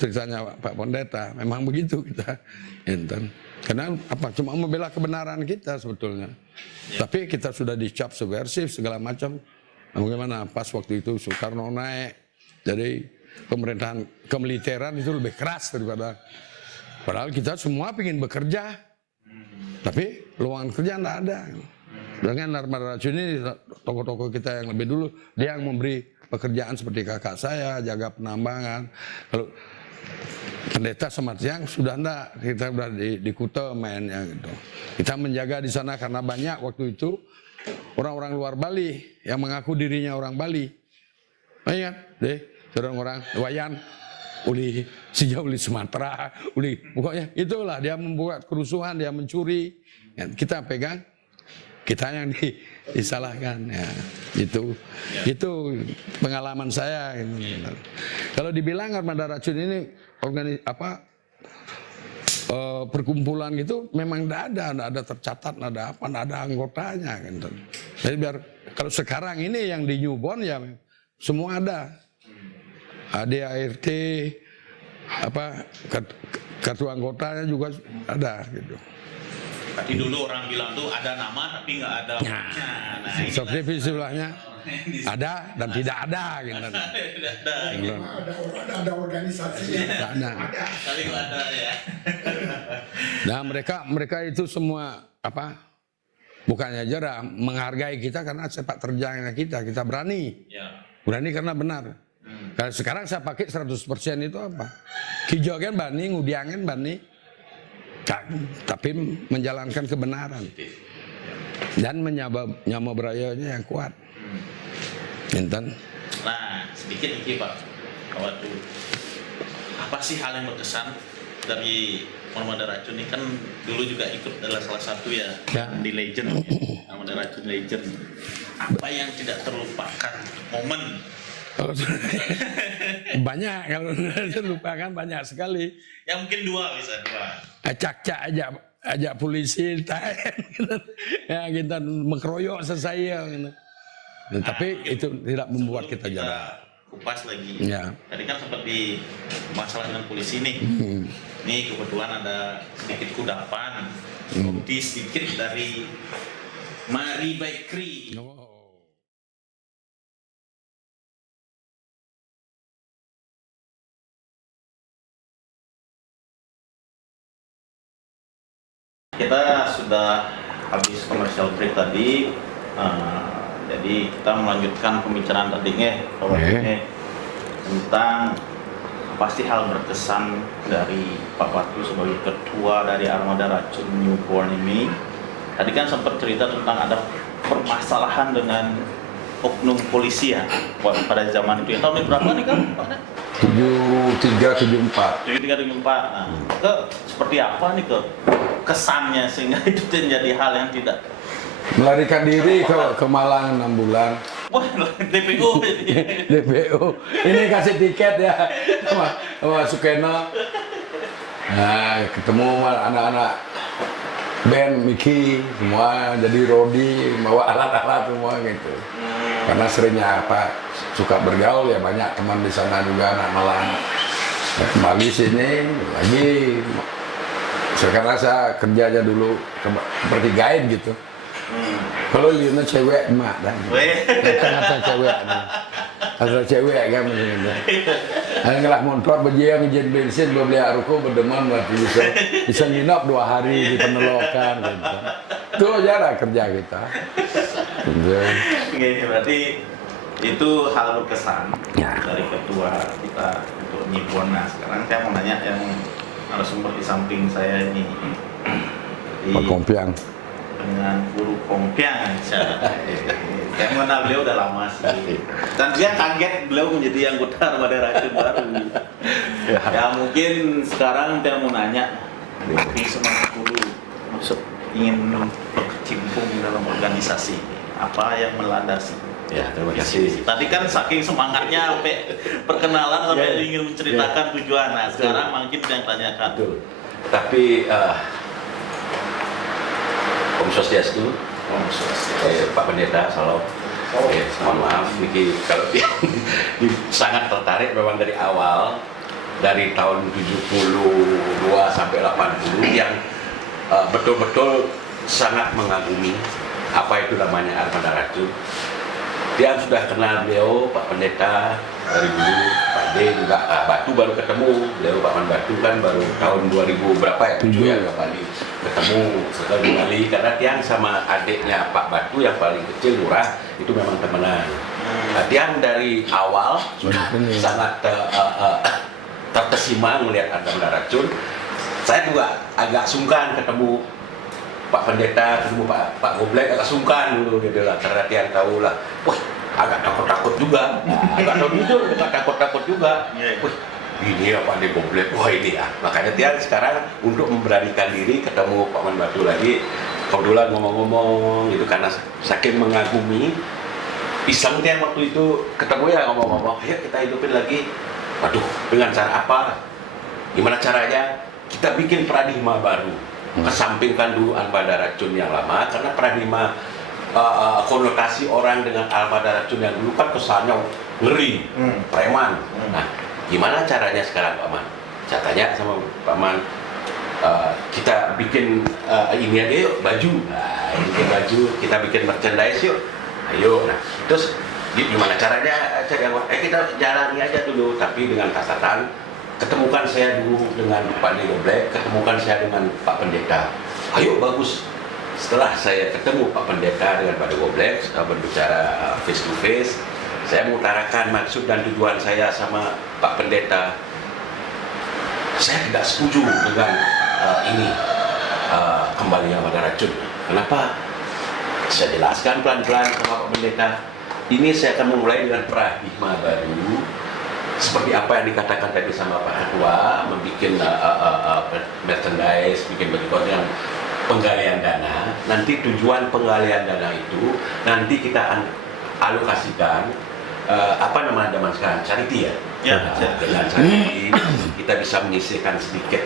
ceritanya Pak Pendeta. Memang begitu kita, enten. Karena apa? Cuma membela kebenaran kita sebetulnya. Tapi kita sudah dicap subversif segala macam. Nah, bagaimana? Pas waktu itu Soekarno naik, jadi pemerintahan kemiliteran itu lebih keras daripada. Padahal kita semua ingin bekerja, tapi lowongan kerja tidak ada. Dengan Armada Racun ini, tokoh-tokoh kita yang lebih dulu, dia yang memberi pekerjaan seperti kakak saya, jaga penambangan. Kalau Pendeta sama Tiang sudah enggak, kita sudah di Kuta mainnya gitu. Kita menjaga di sana karena banyak waktu itu orang-orang luar Bali yang mengaku dirinya orang Bali. Ingat deh, orang-orang Wayan, uli sejauh uli Sumatera, uli pokoknya itulah dia membuat kerusuhan, dia mencuri. Ya, kita pegang, kita yang disalahkan ya. Itu pengalaman saya gitu. Kalau dibilang Armada Racun ini perkumpulan gitu memang tidak ada tercatat, tidak ada anggotanya gitu. Jadi biar kalau sekarang ini yang di Newborn ya semua ada. ADART kartu anggotanya juga ada gitu. Tapi dulu orang bilang tuh ada nama tapi nggak ada orangnya. Nah, Seperti sebelahnya ada dan tidak ada gitu. Ada organisasinya. Ada. Tapi nggak ada ya. Nah mereka itu semua bukannya jerah, menghargai kita karena sepak terjangnya kita berani. Ya. Berani karena benar. Kalau sekarang saya pakai 100% itu apa? Kijogen bani, ngudiangen bani, tapi menjalankan kebenaran dan menyama berayanya yang kuat. Intan. Nah, sedikit lagi Pak. Waktu apa sih hal yang berkesan dari Armada Racun ini kan dulu juga ikut adalah salah satu ya. Di Legend, Armada Racun Legend. Apa yang tidak terlupakan momen? Banyak kalau terlupakan banyak sekali. Yang mungkin dua bisa dua. Acak-acak ajak polisi, ya kita mengkeroyok saya gitu. Nah, tapi itu tidak membuat kita jarak. Kupas lagi. Ya. Tadi kan sempat di masalah dengan polisi nih. Nih kebetulan ada sedikit kudapan, bukti sedikit dari Mari Bakery. Kita sudah habis commercial break tadi, jadi kita melanjutkan pembicaraan tadinya tentang pasti hal berkesan dari Pak Watu sebagai ketua dari Armada Racun Newborn ini. Tadi kan sempat cerita tentang ada permasalahan dengan oknum polisi ya pada zaman itu. Ya, tahun berapa nih kan? 7374. 7374. Nah, seperti apa nih kesannya sehingga itu menjadi hal yang tidak Melarikan diri ke Malang 6 bulan. wah DPO DPO. Ini kasih tiket ya sama Sukena. Nah, ketemu anak-anak band Miki semua jadi Rodi, bawa alat-alat semua gitu. Karena seringnya suka bergaul ya, banyak teman di sana juga anak Malang. Nah, kembali sini lagi. Sekarang saya kerja aja dulu seperti guide gitu. Kalau lihatnya cewek emak dan kata cewek, ada cewek kan macam itu. Ada ngelah motor berjiang ngejin bensin beli ruko berdeman berarti bisa nginap 2 hari di Penelokan gitu. Itu aja lah kerja kita. Oke, berarti itu hal berkesan dari ketua kita untuk Newborn. Nah, sekarang saya mau nanya yang narasumber di samping saya ini. Pak Kompiang. dengan guru Kompiang. Saya mengenal beliau udah lama sih. Dan dia kaget beliau menjadi anggota Armada Racun baru. Ya mungkin sekarang dia mau nanya, ini semangat guru masuk ingin berkecimpung dalam organisasi ini. Apa yang melandasi? Ya, terima kasih. Tadi kan saking semangatnya sampai perkenalan sampai ingin menceritakan tujuan. Nah, sekarang mungkin yang tanyakan. Betul. Tapi Om Swastiastu, Pak Pendeta, salam. Mohon maaf, Niki kalau sangat tertarik memang dari awal, dari tahun 72 sampai 80 yang betul-betul sangat mengagumi apa itu namanya Armada Racun. Dia sudah kenal beliau, Pak Pendeta, dari dulu, Pak D juga, Batu baru ketemu, beliau Pak Man Batu kan baru tahun 2000 berapa ya, 7 ya kali ketemu sekali kali, karena Tiang sama adiknya Pak Batu yang paling kecil Lurah, itu memang temenan. Nah, Tiang dari awal sudah sangat terkesima melihat Armada Racun. Saya juga agak sungkan ketemu Pak Pendeta, ketemu Pak Goblek, agak sungkan dulu gitu lah, karena Tiang tahu lah, wah agak takut-takut juga, agak jujur, agak takut-takut juga. Wih, ini ya Pak De Goblek, wah ini ya. Makanya Tiang sekarang untuk memberanikan diri ketemu Pak Man Batu lagi, kebetulan ngomong-ngomong gitu, karena saking mengagumi, iseng Tiang waktu itu ketemu ya ngomong-ngomong, ayo kita hidupin lagi. Waduh, dengan cara apa? Gimana caranya? Kita bikin paradigma baru. Kesampingkan dulu Armada Racun yang lama, karena paradigma konotasi orang dengan Armada Racun yang dulu kan kesannya ngeri, preman. Nah, gimana caranya sekarang Pak Man? Saya tanya sama Pak Man, kita bikin ini aja yuk, baju. Nah, bikin baju, kita bikin merchandise yuk. Ayo, nah terus gimana caranya? Kita jalani aja dulu, tapi dengan catatan, ketemukan saya dulu dengan Pak De Goblek, ketemukan saya dengan Pak Pendeta. Ayo bagus. Setelah saya ketemu Pak Pendeta dengan Pak De Goblek, berbicara face to face, saya mengutarakan maksud dan tujuan saya sama Pak Pendeta. Saya tidak setuju dengan ini kembali Armada Racun. Kenapa? Saya jelaskan pelan-pelan sama Pak Pendeta. Ini saya akan memulai dengan paradigma baru. Seperti apa yang dikatakan tadi sama Pak Ketua, membuat merchandise, bikin baju yang penggalian dana. Nanti tujuan penggalian dana itu nanti kita akan alokasikan apa nama zaman sekarang, charity ya. Dengan charity kita bisa menyisihkan sedikit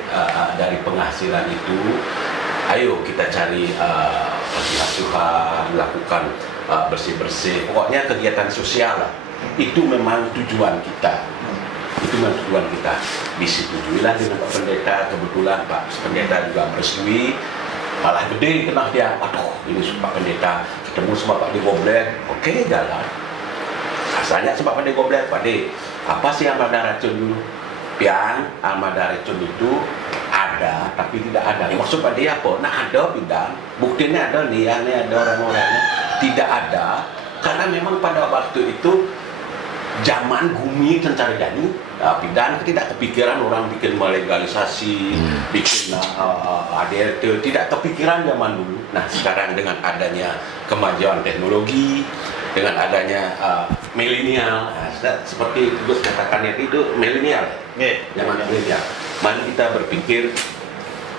dari penghasilan itu. Ayo kita cari asuhan, lakukan bersih-bersih. Pokoknya kegiatan sosial lah. Itu memang tujuan kita. Itu memang tujuan kita. Disetujuilah dengan Pak Pendeta, kebetulan Pak Pendeta juga merestui, malah gede kena dia. Aduh, ini Pak Pendeta ketemu sama Pak De Goblek, oke jalan. Rasanya sama Pak De Goblek, Pak De, apa sih Armada Racun dulu? Pian, Armada Racun itu ada, tapi tidak ada. Maksud Pak De apa? Nah ada bidang, buktinya ada nih, ada orang-orangnya. Tidak ada, karena memang pada waktu itu zaman Gumi Kencari Dani, dan tidak kepikiran orang bikin melegalisasi, bikin ADRT, tidak kepikiran zaman dulu. Nah sekarang dengan adanya kemajuan teknologi, dengan adanya milenial, seperti Gus katakannya itu milenial, zaman milenial. Mari kita berpikir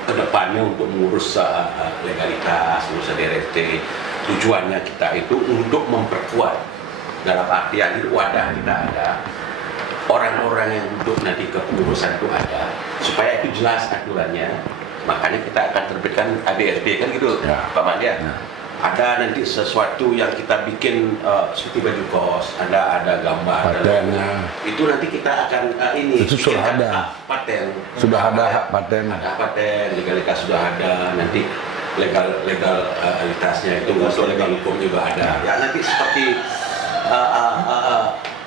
ke depannya untuk mengurus legalitas, mengurus ADRT. Tujuannya kita itu untuk memperkuat, dalam artian itu wadah kita ada, orang-orang yang duduk nanti ke pengurusan itu ada, supaya itu jelas aturannya. Makanya kita akan terbitkan ADRT kan gitu, Pak Mandia. Ada nanti sesuatu yang kita bikin seperti baju kos, ada gambar, itu nanti kita akan ini itu sudah ada paten, sudah ada hak paten, legalitas sudah ada, nanti legalitasnya itu legal hukum juga ada. Ya nanti seperti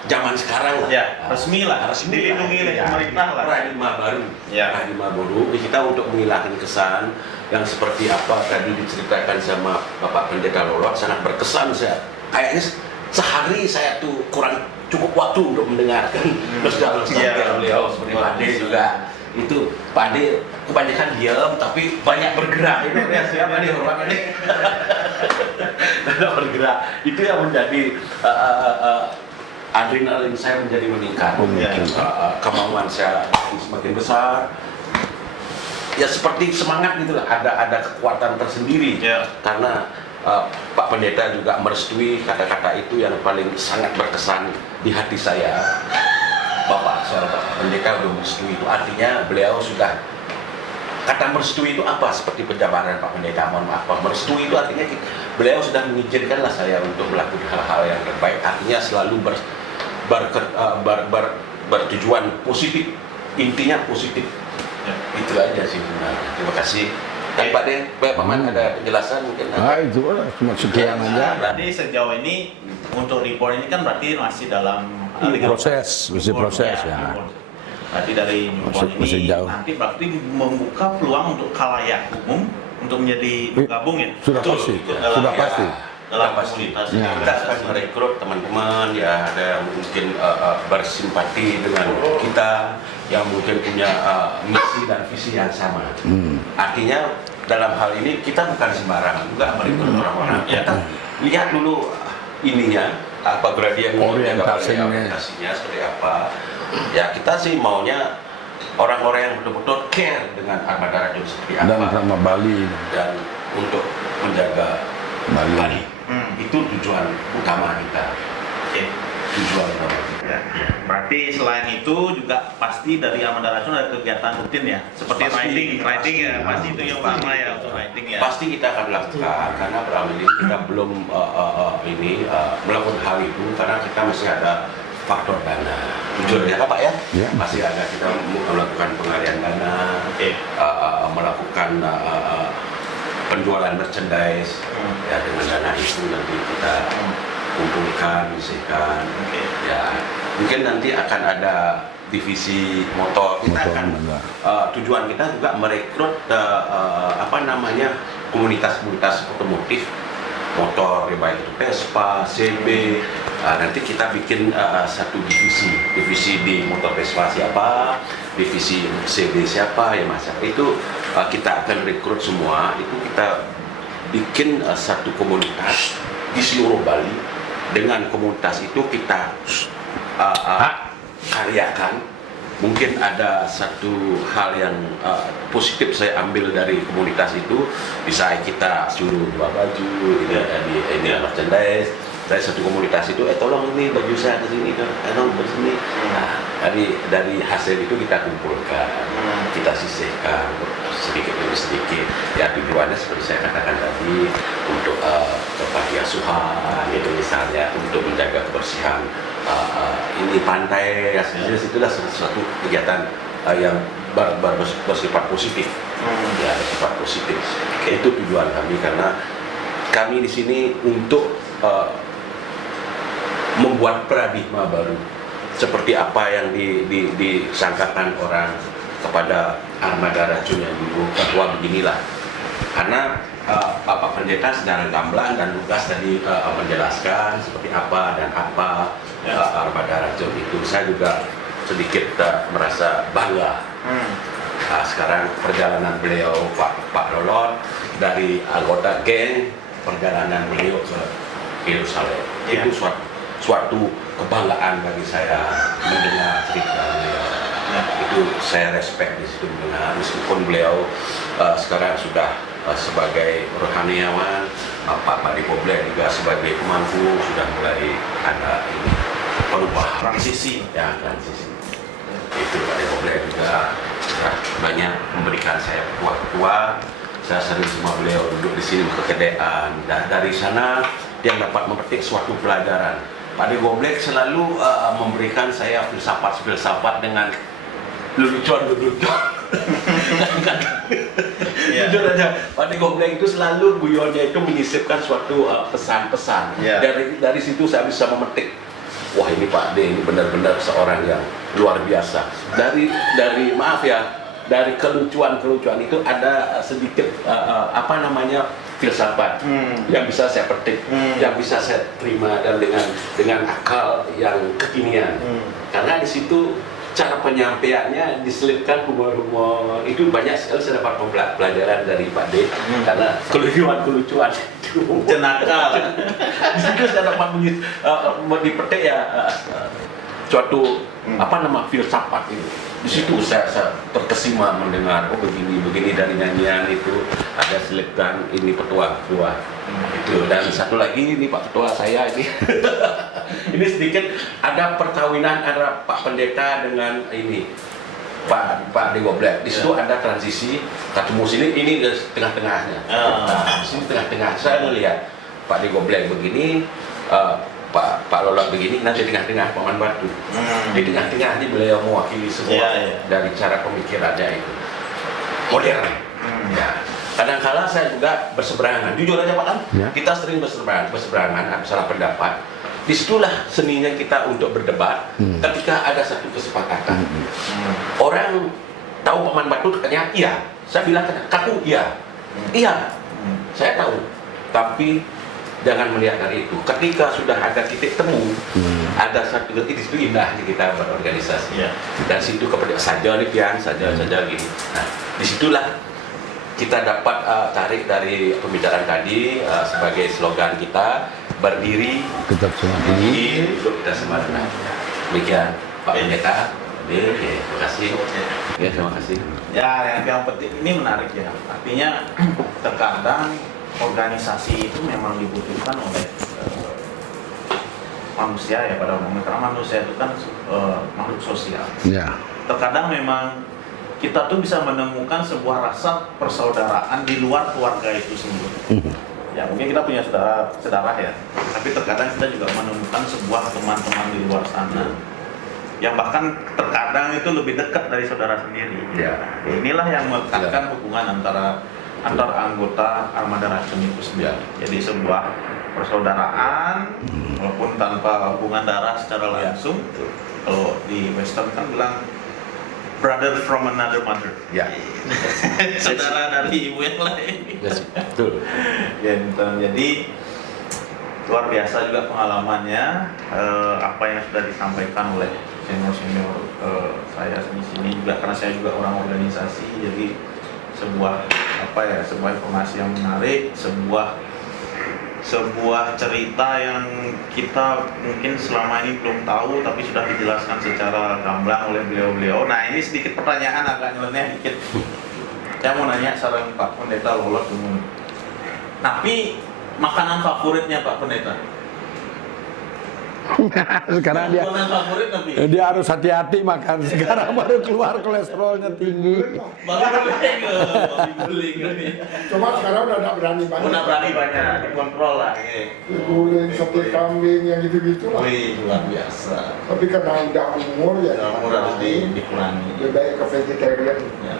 zaman sekarang lah. Ya, resmi dilindungi oleh pemerintah lah. Paradigma baru. Paradigma baru. Kita untuk menghilangkan kesan yang seperti apa tadi diceritakan sama Bapak Pendeta Lolot, sangat berkesan. Saya kayaknya sehari saya tuh kurang cukup waktu untuk mendengarkan nostalgia beliau, seperti Pak De juga itu Pak Ade kebanyakan diam tapi banyak bergerak. Itu ya siapa nih orang ini? Banyak bergerak. Itu yang menjadi adrenalin saya menjadi meningkat. Kemauan saya semakin besar. Ya seperti semangat gitulah. Ada kekuatan tersendiri. Karena Pak Pendeta juga merestui kata-kata itu yang paling sangat berkesan di hati saya. Bapak Pendeta udah merestui, itu artinya beliau sudah, kata merestui itu apa? Seperti penjabaran Pak Pendeta, mohon maaf, merestui itu artinya beliau sudah mengizinkanlah saya untuk melakukan hal-hal yang terbaik, artinya selalu bertujuan positif, intinya positif. Itu aja sih sebenarnya. Terima kasih. Dan Pak Den, Pak Man ada penjelasan mungkin? Itu lah, cuma sekian aja. Berarti sejauh ini untuk report ini kan berarti masih dalam Proses, masih proses ya. Berarti dari report Masih ini jauh. nanti berarti membuka peluang untuk khalayak umum untuk menjadi bergabung ya. Sudah pasti, sudah pasti. Dalam komunitas Ya. Kita akan merekrut teman-teman ya, ada yang mungkin bersimpati dengan kita, yang mungkin punya misi dan visi yang sama. Artinya dalam hal ini kita bukan sembarangan juga merekrut orang-orang. Kita lihat dulu ininya, apa gradien orientasinya seperti apa. Ya kita sih maunya orang-orang yang betul-betul care dengan Armada Racun seperti Dan apa, sama Bali. dan untuk menjaga Bali. Bali. Itu tujuan utama kita. Oke. Tujuan utama kita. Ya. Berarti selain itu juga pasti dari Armada Racun ada kegiatan rutin ya, seperti riding ya, pasti itu yang utama ya untuk riding ya. Pasti kita akan lakukan, karena berapa ini kita belum melakukan hal itu karena kita masih ada faktor dana. Jujur ya Pak ya, Ya. masih ada kita melakukan pengalian dana, melakukan penjualan merchandise. Ya dengan dana itu nanti kita kumpulkan, sisihkan. Ya mungkin nanti akan ada divisi motor. Kita akan tujuan kita juga merekrut komunitas-komunitas otomotif motor, baik itu Vespa, CB. Nanti kita bikin satu divisi di motor Vespa siapa, divisi CB siapa, ya mas. Itu kita akan rekrut semua. Itu kita bikin satu komunitas di seluruh Bali. Dengan komunitas itu kita karyakan. Mungkin ada satu hal yang positif saya ambil dari komunitas itu, bisa kita suruh jual baju, ini merchandise. Dari satu komunitas itu, tolong ini baju saya ke sini, tolong bersini. Nah, dari hasil itu kita kumpulkan, kita sisihkan sedikit demi sedikit. Ya tujuannya seperti saya katakan tadi, untuk panti asuhan, itu misalnya untuk menjaga kebersihan. Ini pantai, ya situlah sesuatu kegiatan yang bersifat positif, ya bersifat positif. Itu tujuan kami, karena kami di sini untuk membuat paradigma baru seperti apa yang disangkakan orang kepada Armada Racun yang dulu, bahwa beginilah. Karena Bapak Pendeta secara gamblang dan lugas tadi menjelaskan seperti apa dan apa Armada Racun itu. Saya juga sedikit merasa bangga. Sekarang perjalanan beliau Pak Lolot dari anggota geng, perjalanan beliau ke Yerusalem, itu suatu kebanggaan bagi saya mendengar cerita beliau. Itu saya respect di situ mendengar, meskipun beliau sekarang sudah sebagai rohaniawan, Pak Goblek juga sebagai pemangku sudah mulai ada ini perubahan, transisi. Itu Pak Goblek juga sudah banyak memberikan saya petua-petua. Saya sering sama beliau duduk di sini kekedean, dan dari sana dia dapat memetik suatu pelajaran. Pak Goblek selalu memberikan saya filsafat dengan lelucon-lelucon. Jujur aja, Pak Goblek itu selalu guyonnya itu menyisipkan suatu pesan-pesan. Dari situ saya bisa memetik, wah ini Pak D ini benar-benar seorang yang luar biasa. Dari maaf ya, dari kelucuan-kelucuan itu ada sedikit filsafat yang bisa saya petik, yang bisa saya terima, dan dengan akal yang kekinian. Karena di situ cara penyampaiannya diselipkan humor-humor. Itu banyak sekali saya dapat pelajaran dari Pak D. Karena kelucuan Cenakal. di situ saya dapat dipetik ya suatu filsafat itu. Di situ saya terkesima mendengar begini dari nyanyian itu ada selipkan ini petua itu, dan satu lagi ini Pak Ketua saya ini ini sedikit ada perkawinan antara Pak Pendeta dengan ini Pak Dewa Black. Di situ ada transisi ketemu sini, ini di tengah-tengahnya. Di sini tengah-tengah saya melihat Pak Dewa Black begini, Pak Lolak begini, nanti tengah-tengah Paman Batu. Di tengah-tengah ini beliau mewakili semua dari cara pemikirannya itu modern. Ya. Kadang-kala saya juga berseberangan, jujur aja Pak kan, kita sering berseberangan, salah pendapat. Disitulah seninya kita untuk berdebat. Ketika ada satu kesepakatan, orang tahu Paman Batu katanya iya, saya bilang kaku iya, saya tahu, tapi jangan melihat dari itu. Ketika sudah ada titik temu, ada satu titik itu indahnya kita berorganisasi. Dan situ kepada saja nih pian, saja gini. Nah, disitulah kita dapat tarik dari pembicaraan tadi sebagai slogan kita, berdiri Tetap semangat tinggi. untuk kita semangat. Demikian Pak Pendeta. Terima kasih. Ya, terima kasih. Ya, yang penting ini menarik ya. Artinya terkadang organisasi itu memang dibutuhkan oleh manusia ya pada umumnya, karena manusia itu kan makhluk sosial. Ya. Terkadang memang kita tuh bisa menemukan sebuah rasa persaudaraan di luar keluarga itu sendiri. Ya mungkin kita punya saudara ya, tapi terkadang kita juga menemukan sebuah teman-teman di luar sana yang bahkan terkadang itu lebih dekat dari saudara sendiri. Ya. Inilah yang melekatkan hubungan antar anggota Armada Racun itu sendiri. Jadi sebuah persaudaraan walaupun tanpa hubungan darah secara langsung. Kalau di Western kan bilang brother from another mother. Ya. Saudara dari ibu yang lain. Betul. Ya, jadi luar biasa juga pengalamannya, apa yang sudah disampaikan oleh senior saya di sini juga, karena saya juga orang organisasi. Jadi sebuah informasi yang menarik, sebuah cerita yang kita mungkin selama ini belum tahu tapi sudah dijelaskan secara gamblang oleh beliau-beliau. Nah, ini sedikit pertanyaan agak nyeleneh dikit. Saya mau nanya sarang Pak Pendeta Lolot dulu. Tapi makanan favoritnya Pak Pendeta? Sekarang makanan favorit tapi dia harus hati-hati makan. Sekarang baru keluar kolesterolnya tinggi. baru beli nih. Cuma sekarang udah nggak berani banyak. Udah berani banyak, dikontrol lah. Guling, sate kambing, yang gitu-gitu lah. Wih, luar biasa. Tapi karena udah umur ya, Umur harus dikurangi. lebih baik ke vegetarian. Ya.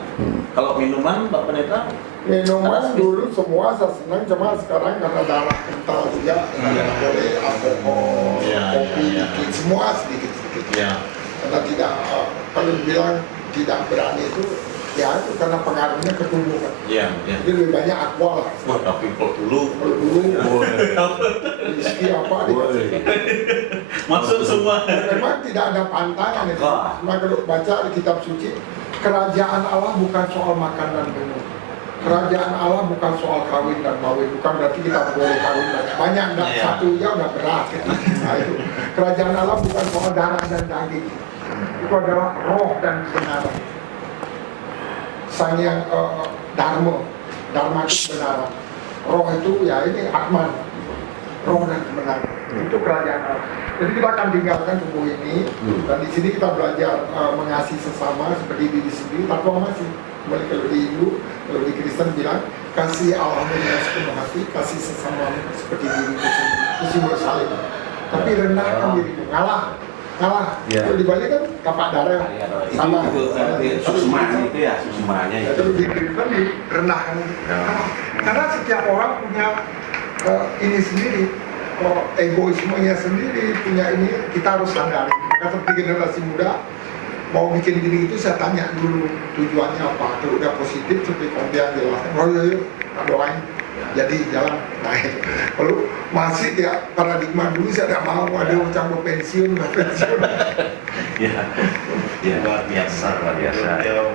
Kalau minuman Pak Pendeta? Minuman dulu semua saya senang, cuma sekarang karena darah kental juga, nggak boleh alkohol, kopi dikit, semua sedikit-sedikit. Ya. Karena tidak, kalau dibilang tidak berani itu, ya itu karena pengaruhnya ke tubuh kan. Iya. Jadi lebih banyak aqua lah. Wah, tapi kok dulu Kalau dulu, whisky apa dikasih. masuk semua. Memang tidak ada pantangan itu. Wah. Cuma kalau baca di kitab suci, kerajaan Allah bukan soal makan dan minum. Kerajaan Allah bukan soal kawin dan mawin, bukan berarti kita boleh kawin banyak, enggak satu ya udah berat. Nah, itu kerajaan Allah bukan soal darah dan daging, itu adalah roh dan kebenaran. Sang yang dharma itu kebenaran, roh itu ya ini atman, roh dan kebenaran, itu kerajaan Allah. Jadi kita akan tinggalkan tubuh ini, dan di sini kita belajar mengasihi sesama seperti diri sendiri, tanpa masih. Kembali kalau di Hindu, kalau di Kristen bilang kasih Allah dengan sepenuh hati, kasih sesama seperti diri sendiri, itu simbol saling. Tapi rendahkan dirimu, ngalah. Kalau di Bali kan tapak darah sama. Susumanya itu ya, susumanya itu. Kalau di Kristen direndahkan, karena setiap orang punya ini sendiri, egoismenya sendiri, punya ini, kita harus sadar. Maka seperti generasi muda mau bikin gini itu saya tanya dulu tujuannya apa. Kalau udah positif seperti Kompian jelaskan, yuk kita doain jadi jalan naik. Kalau masih ya paradigma dulu saya tidak mau ada macam mau pensiun. Ya, luar biasa.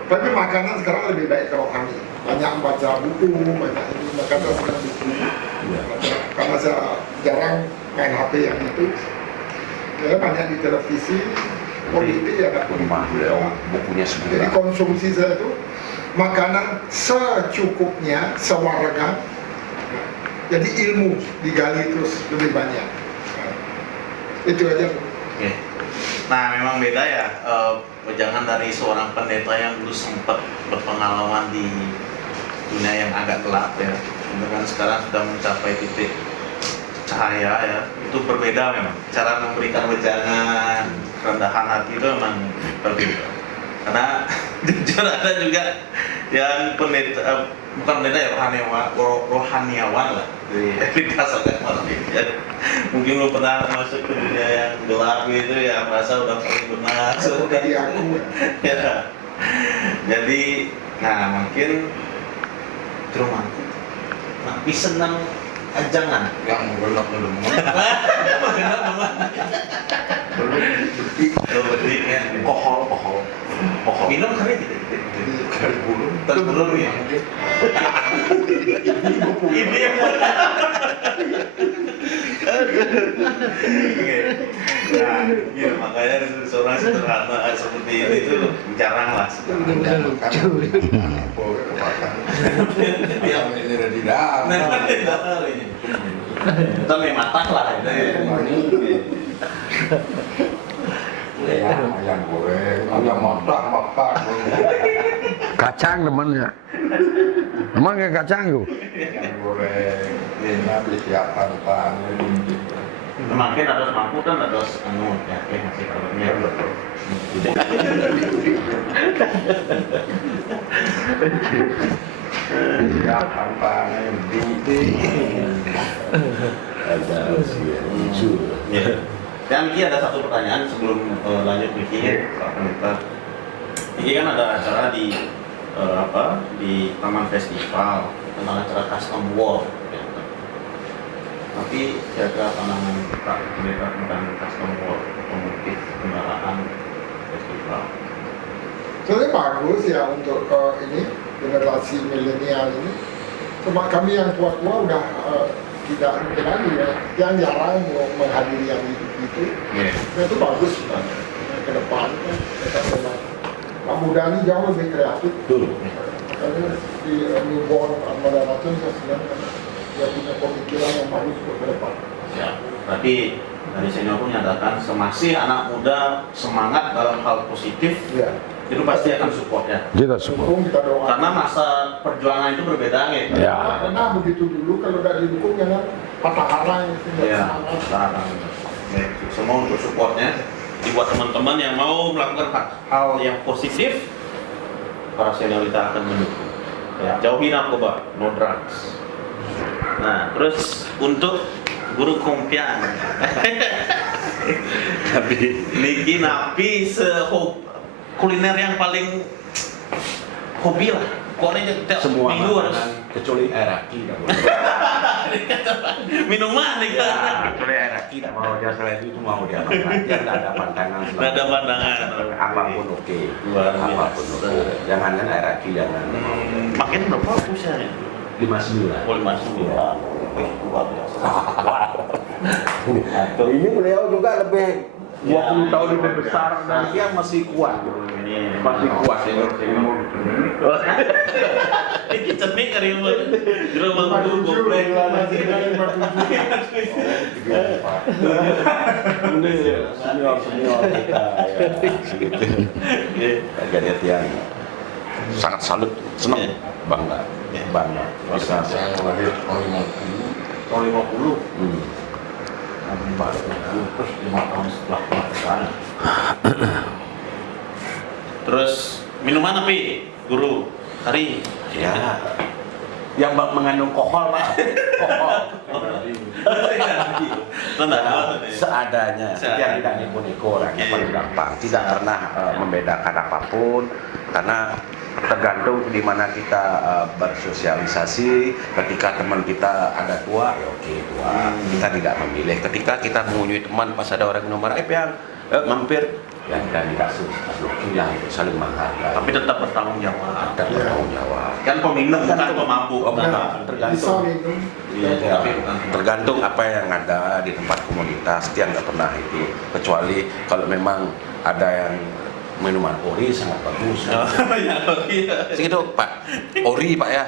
Tapi makanan sekarang lebih baik rohani. Banyak baca buku, banyak ini, makanya saya senang buku. Karena saya jarang main HP yang itu. Ya, banyak di televisi, politik ya nggak Rumah politik. beliau bukunya Jadi sebulan. konsumsi saya itu makanan secukupnya, sewarga. Jadi ilmu digali terus lebih banyak. Itu aja. Oke. Nah, memang beda ya, jangan dari seorang pendeta yang dulu sempat berpengalaman di dunia yang agak gelap ya, dengan sekarang sudah mencapai titik cahaya ya, itu berbeda memang. Cara memberikan wejangan, rendahan hati itu memang berbeda. Karena jujur ada juga yang pendeta, bukan pendeta ya, rohaniawan lah dari entitas agama ya. Mungkin belum pernah masuk ke dunia yang gelap gitu ya, merasa udah paling benar. Jadi aku Ya. Jadi, nah mungkin ke rumahku, tapi senang ajangan. Yang belum Bedik ya. kohol. Minum kali tidak? Terbelum ya. Ini yang Nah, iya, makanya seorang sederhana seperti ini tuh jarang lah sekarang. Kita matang lah itu. Ayam goreng, ayam masak. Kacang temannya. Emang nggak kacang tuh? Ayam goreng, habis siapkan pan. Makin ada mampu kan ada anu ya masih kalornya. Siapkan pan, ada lucu. Ya. Dan Miki ada satu pertanyaan sebelum lanjut Miki ya, Pak Pendeta. Ini kan ada acara di di Taman Festival tentang acara custom world. Ya. Tapi jaga pandangan Pak Pendeta tentang custom world, pemudik kendaraan festival. sebenarnya bagus ya untuk ini generasi milenial ini. Cuma kami yang tua-tua udah tidak lagi ya, yang jarang menghadiri yang itu. Yeah. Nah, itu bagus ke depan kan. Kita memang Pak Muda ini jauh lebih kreatif. Betul. Makanya di newborn Armada Racun saya senang karena dia punya pemikiran yang bagus untuk ke depan. Ya, berarti dari senior pun menyatakan semasih anak muda semangat dalam hal positif, Ya. itu pasti akan support ya. Kita semua. Dukung, kita doakan. Karena masa perjuangan itu berbeda gitu. Ya. Karena begitu dulu kalau tidak didukung jangan patah arang itu nggak Ya, semangat. sekarang. Baik, semua untuk supportnya. Dibuat teman-teman yang mau melakukan hal yang positif, para senior kita akan mendukung. Ya, jauhi narkoba, no drugs. Nah, terus untuk guru kompian, Tapi Niki Napi kuliner yang paling hobi lah. Pokoknya tiap semua minggu harus makanan kecuali air aki nggak boleh. minuman nih Ya, kan. kecuali air aki nggak mau dia selain itu mau dia makan. Dia nggak ada pandangan. Nggak ada pandangan. Apapun oke. Luar biasa. Apapun oke. Jangan kan air aki jangan. Makin berapa usianya? 59. Oh, 59. Luar biasa. Ini beliau juga lebih 20 tahun lebih besar dan dia masih kuat. Masih kuat senior. Ini cenik kali ini. Gerobak dulu goblek. Senior kita ya. Jadi dia sangat salut, senang, bangga, bisa Tahun 50. Terus 5 tahun setelah kemerdekaan. Terus minuman apa, Guru? Hari ya. Yang mengandung kohol Pak, kohol. Seadanya, yang tidak nipu-nipu orang yang paling gampang, tidak pernah membedakan apapun, karena tergantung di mana kita bersosialisasi. Ketika teman kita ada tua, ya oke tua. Kita tidak memilih. Ketika kita mengunjungi teman pas ada orang minum marah, Piang, mampir, ya kita tidak hilang, saling menghargai. Tapi tetap bertanggung jawab. Kita bertanggung jawab. Kan peminum bukan pemabuk. Bisa Tergantung. minum. Iya, tapi tergantung apa yang ada di tempat komunitas. Dia nggak pernah itu. Kecuali kalau memang ada yang minuman ori sangat bagus. Segitu Pak, ori Pak ya.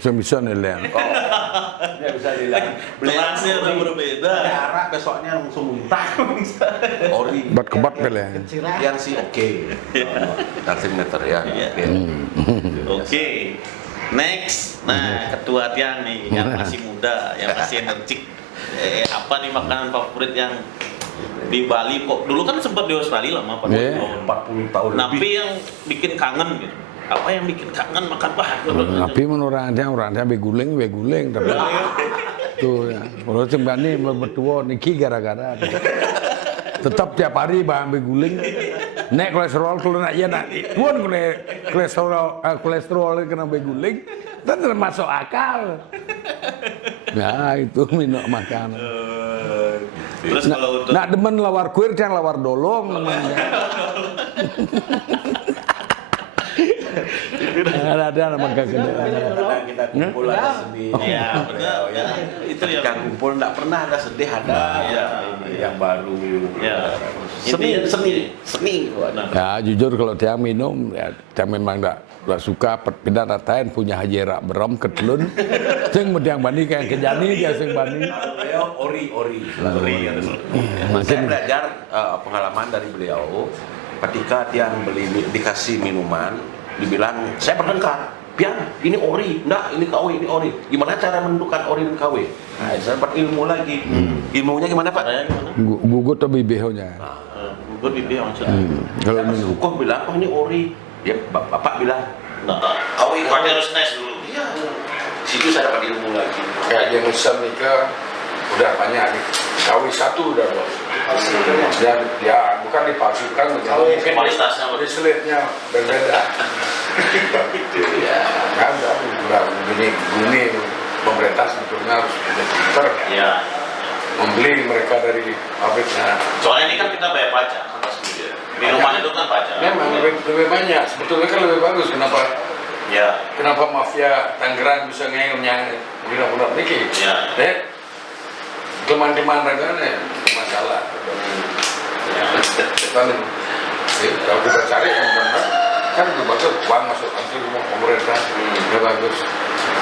Bisa nilai. Oh, dia bisa bilang. Kelasnya udah berbeda. Arak besoknya langsung muntah. Ori. Bat kebat pilih. Yang sih oke. Taksimeter ya. Iya. Oke. Oke. Next. Nah, ketua Tiang nih yang masih muda, yang masih energik. Apa nih makanan favorit yang di Bali kok dulu kan sempat di Australia lama 40 Iya. tahun. 40 tahun Tapi lebih. yang bikin kangen gitu. Apa yang bikin kangen makan Tapi menurut orangnya beguling tapi tuh ya. Kalau sembani bertua niki gara-gara tetap tiap hari bahan beguling. Nek kolesterol kalau nak ya nak tuan kolesterol kena beguling, dan termasuk akal. Ya itu minum makanan. Terus kalau untuk Nak demen lawar kuir jangan lawar dolong namanya. Ada nama Kadang kita kumpul ada sedih. ya benar ya, itu ya. Ketika kumpul nggak pernah ada sedih, ada Iya. yang baru. Ya. Seni. Nah, Ya jujur kalau dia minum, ya dia memang nggak suka pindah datain punya hajerak berom ketelun. Sing mediang bani kayak kejani dia sing bani. Beliau ori. Makin Saya belajar pengalaman dari beliau. Ketika Tiang dikasih minuman, dibilang saya bertengkar. Pian, ini ori, enggak, ini KW, ini ori. Gimana cara menentukan ori dan KW? Nah, saya dapat ilmu lagi. Ilmunya gimana Pak? caranya gimana? gugut atau bibehonya. Gugur bibi maksudnya. Kalau Saya pas minum. hukum bilang, oh ini ori. Ya Bapak bilang, Nah, KW harus tes dulu. iya. Situ saya dapat ilmu lagi. Kayak yang usah nikah udah banyak nih. Kawi satu udah bos. Dan ya bukan dipalsukan, Kualitasnya lebih. selitnya berbeda. Gitu ya. Kan udah gini pemerintah sebetulnya harus pintar Ya. membeli mereka dari pabriknya. Soalnya ini kan kita bayar pajak. Minuman itu kan pajak. Memang lebih banyak, sebetulnya kan lebih bagus. Ya. Kenapa mafia Tangerang bisa ngeyongnya benar-benar niki? Ya. Teman-teman regane masalah. Ya. Kan kalau kita cari yang benar kan lebih bagus, uang masuk langsung ke pemerintah, lebih bagus.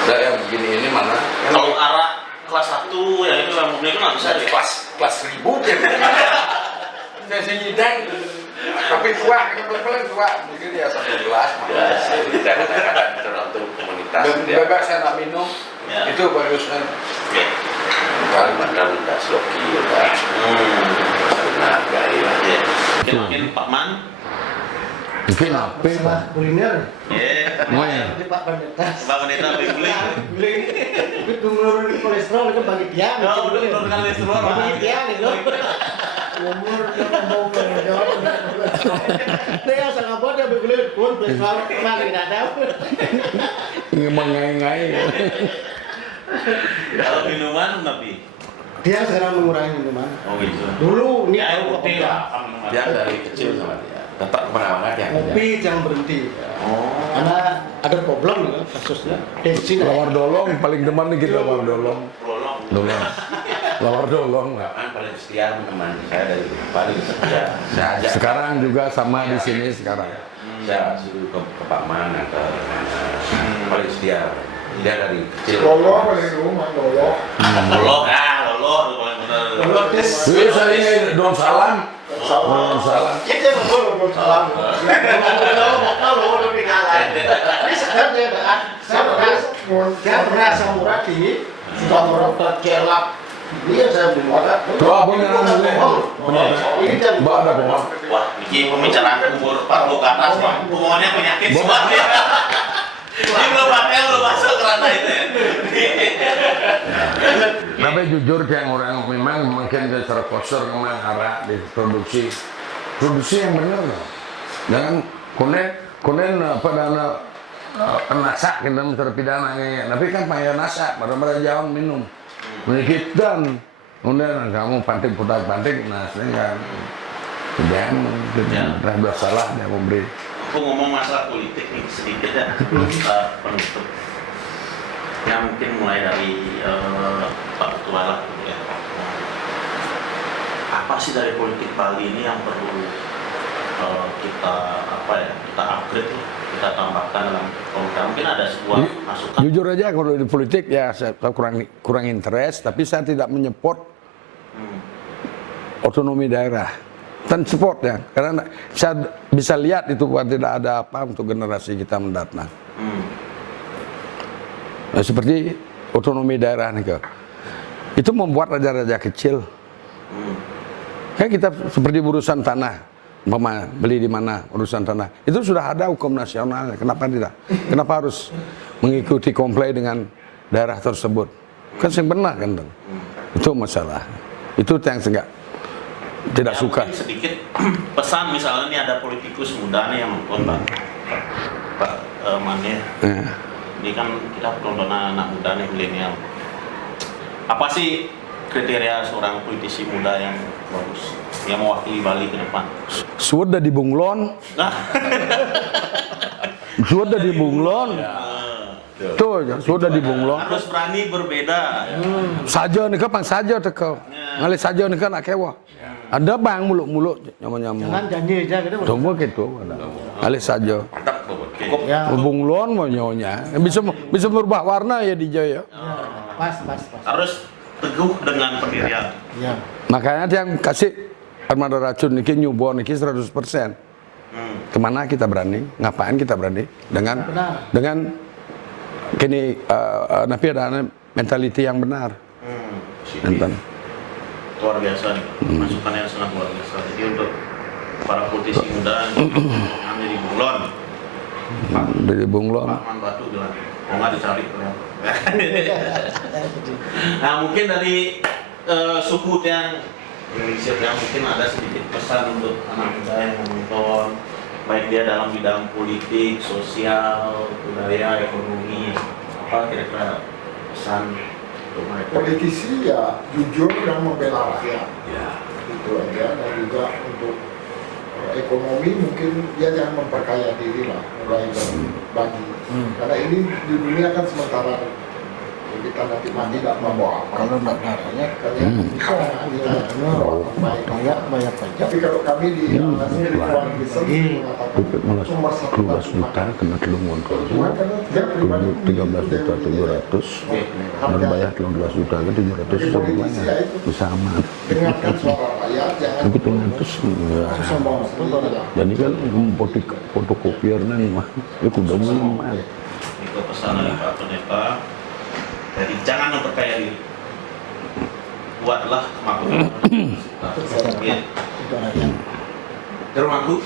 Nah yang begini ini mana? Kalau arak kelas 1 yang itu yang murni itu nggak bisa deh. Kelas 1000 ya. Saya nyidang, tapi tua, yang paling tua mungkin ya 1 gelas. Ya, kadang-kadang tergantung komunitas. Bebas saya nak minum, Ya. itu bagusnya. Ya. Kadang-kadang minta sloki, ya. Saling menghargai lah. Ya. Mungkin Pak Man. Mungkin apa? Masalah kuliner. Ya. Oh ya. Jadi Pak Pendeta. Pak Pendeta Beguling. Guling. Itu menurunkan kolesterol itu bagi Tiang. Ya udah menurunkan kolesterol. Bagi Tiang itu. Umur dia mau berjauh. Dia sangat buat dia beguling pun kolesterol paling ada. Mengai-ngai. Kalau minuman tapi. Dia sekarang mengurangi minuman. Oh gitu. Dulu ini Ya, tahu putih kopi. lah. Dia dari kecil sama dia. Tetap kemana-mana dia. Kopi yang berhenti. Oh. Karena ada problem ya kasusnya. Tensi Lawar dolong paling demen nih kita lawar dolong. Prolong. Dolong. Lawar dolong lah. Kan paling setia menemani saya dari paling setia. Saya ajak. Sekarang juga sama di sini sekarang. Saya suruh ke Pak Man atau mana. Paling setia. Dia dari kecil. Lolo paling rumah lolo. Lolo, lolo itu paling benar. Wih, saya ini don salam. Don salam. Kita ngobrol salam. Kalau udah tinggalan. Ini sebenarnya saya pernah sama Murati, sudah merotot kelap. Ini yang saya beli makan. Tuh, beneran boleh. Ini jam Mbak ada kok. Wah, ini pembicaraan umur 40 ke atas, Pak. Hubungannya penyakit semua dia. Ini belum masuk ke ranah itu ya. Tapi jujur kayak orang memang mungkin secara kotor memang arah di produksi yang benar loh. Jangan konen apa dana nasak kita terpidana kayak, tapi kan payah nasak, pada jauh minum, menikit dan kemudian kamu panting, nah kan, dan sudah salah dia memberi. Aku ngomong masalah politik nih sedikit ya, penutup. Ya mungkin mulai dari Pak Ketua lah gitu ya. Apa sih dari politik Bali ini yang perlu kita upgrade, kita tambahkan dalam program? Mungkin ada sebuah masukan. Jujur aja kalau di politik ya saya kurang interest, tapi saya tidak menyeport otonomi daerah. Dan support ya, karena saya bisa lihat itu bahwa tidak ada apa untuk generasi kita mendatang. Nah, seperti otonomi daerah nih, itu membuat raja-raja kecil. Kayak kita seperti urusan tanah, beli di mana urusan tanah, itu sudah ada hukum nasional. Kenapa tidak? Kenapa harus mengikuti komplain dengan daerah tersebut? Kan yang benar kan? Itu masalah. Itu yang tidak suka. Mungkin sedikit pesan misalnya nih ada politikus muda nih yang nonton Pak Mane. Ini kan kita tontonan anak muda nih, milenial. Apa sih kriteria seorang politisi muda yang bagus, yang mewakili Bali ke depan? Sudah di Bunglon. Sudah di Bunglon. Tuh, sudah di Bunglon. Harus berani berbeda. Saja nih kapang saja teko. Ngalih saja nih kan akewa. Ada bang muluk-muluk nyamuk-nyamuk. Jangan janji aja gitu. Tunggu gitu. Ngalih saja. Cukup. Ya. Bunglon mau nyonya. Bisa berubah warna ya di Jaya. Pas. Harus teguh dengan pendirian. Ya. Makanya dia yang kasih armada racun niki nyubon niki 100%. Kemana kita berani? Ngapain kita berani? Dengan kini napi ada mentality yang benar. Enten. Luar biasa nih, masukan yang sangat luar biasa. Jadi untuk para politisi muda yang di Bunglon, Dari Bunglon. Pak Man Batu bilang, mau nggak dicari Nah mungkin dari suku yang Indonesia yang mungkin ada sedikit pesan untuk anak muda yang menonton, baik dia dalam bidang politik, sosial, budaya, ekonomi, apa kira-kira pesan untuk mereka? Politisi ya jujur dan membela rakyat. Ya. Itu aja. Dan juga untuk ekonomi mungkin dia jangan memperkaya diri lah, mulai berbagi. Karena ini di dunia kan sementara. Kita nanti mati tidak membawa apa. Kalau nggak barangnya, Bisa banyak pajak. Tapi kalau kami di lingkungan Kristen mengatakan nomor satu 12 juta kena telungun Tuhan karena dia pribadi 13.700.000 dan bayar 12 juta ke 700 semuanya bisa aman. dengarkan suara rakyat, jangan Tapi 200 sombong. jadi kan fotokopiernya mah itu udah minimal. Itu pesan dari Pak Pendeta. Jadi jangan memperkaya diri. Buatlah kemakmuran. Ya. Termaku.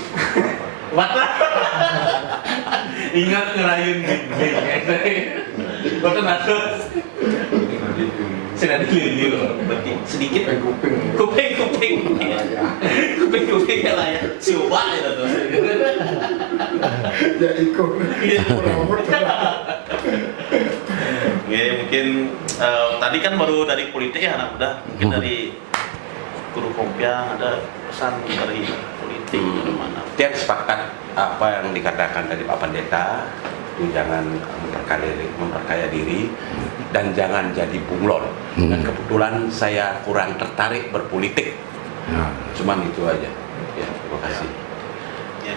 Buatlah. Ingat ngerayun gini. Kau tuh natus. Sudah dilihat berarti sedikit kuping ya lah ya. Coba ya tuh. Ya ikut. Ya, mungkin tadi kan baru dari politik ya anak muda, mungkin dari guru Kompia ada pesan dari politik gimana? Dia sepakat apa yang dikatakan dari Pak Pendeta, jangan memperkaya diri dan jangan jadi bunglon. Dan kebetulan saya kurang tertarik berpolitik, cuman itu aja. Ya, terima kasih. Ya,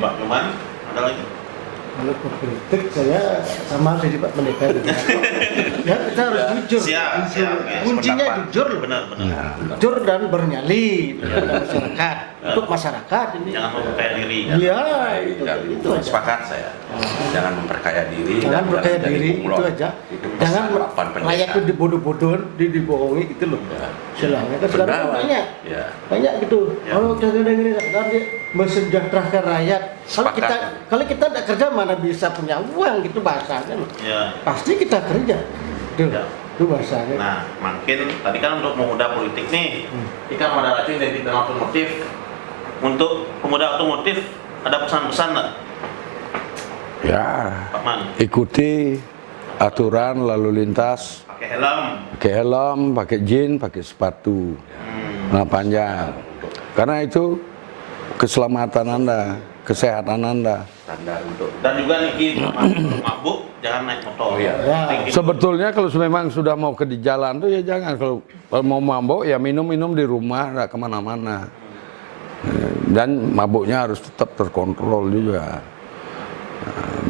Mbak Nyoman ada lagi? Kalau berpolitik saya sama dari Pak Pendeta. Ya kita harus jujur. Siap. Kuncinya Pendapat. jujur loh. Benar. Jujur dan bernyali pada masyarakat. Untuk masyarakat ini. Jangan memperkaya diri. Iya, Dan itu aja. sepakat saya. Jangan memperkaya diri. Jangan dan percaya jadi diri bunglon. itu aja. Itu Jangan pesan Pak Pendeta. rakyat itu dibodoh-bodohin, dibohongi gitu loh. Silahkan kan sekarang Benar. banyak. Ya. Banyak gitu. Ya. Kalau kita gini nanti mesejahterakan rakyat. Sepakat. Kalau kita tidak kerja mana bisa punya uang gitu bahasanya loh. Ya. Pasti kita kerja. Itu, Ya. itu bahasanya. Nah, mungkin tadi kan untuk pemuda politik nih, ini kan ada racun dari bidang otomotif. Untuk pemuda otomotif ada pesan-pesan nggak? Ya, Pak Man, ikuti aturan lalu lintas, pakai helm. pakai helm, pakai jin, pakai sepatu celana panjang. Karena itu keselamatan Anda, kesehatan Anda. Standar untuk Dan juga Niki mabuk, jangan naik motor. iya. Sebetulnya kalau memang sudah mau ke di jalan tuh ya jangan. Kalau mau mabuk ya minum-minum di rumah, nggak kemana-mana. Dan mabuknya harus tetap terkontrol juga.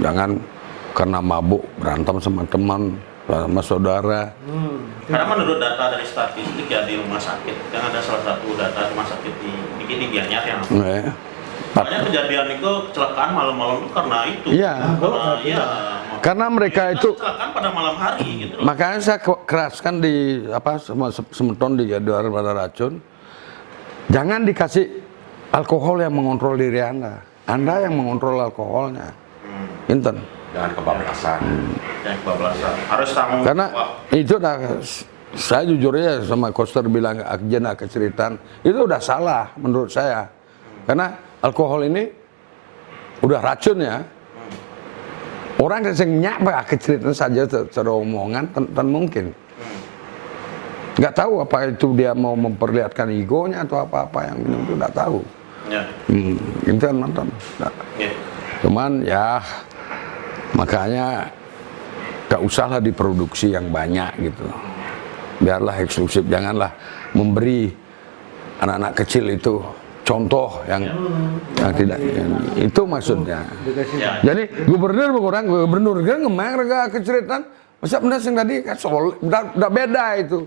Jangan karena mabuk berantem sama teman, sama saudara. Karena menurut data dari statistik ya di rumah sakit, yang ada salah satu data rumah sakit di Gianyar yang Ya. banyak kejadian itu kecelakaan malam-malam itu karena itu. Iya. Karena mereka itu, kecelakaan pada malam hari gitu loh. makanya saya keraskan di apa semua semeton di pada racun. Jangan dikasih alkohol yang mengontrol diri Anda. Anda yang mengontrol alkoholnya. Inten. Jangan kebablasan. Yang kebablasan. Harus tanggung Karena jawab. itu udah, saya jujur ya sama Koster bilang agen keceritaan itu udah salah menurut saya. Karena alkohol ini udah racun ya. Orang yang nyapa keceritaan saja secara omongan tan mungkin. Nggak tahu apa itu dia mau memperlihatkan egonya atau apa-apa yang minum itu nggak tahu. Ya. Itu kan nonton. Nggak. Ya. Cuman ya makanya gak usahlah diproduksi yang banyak gitu. Biarlah eksklusif, janganlah memberi anak-anak kecil itu contoh yang tidak, itu maksudnya. Ya. Jadi gubernur kan ngemang rega keceritaan, masa benar sing tadi kan udah beda itu.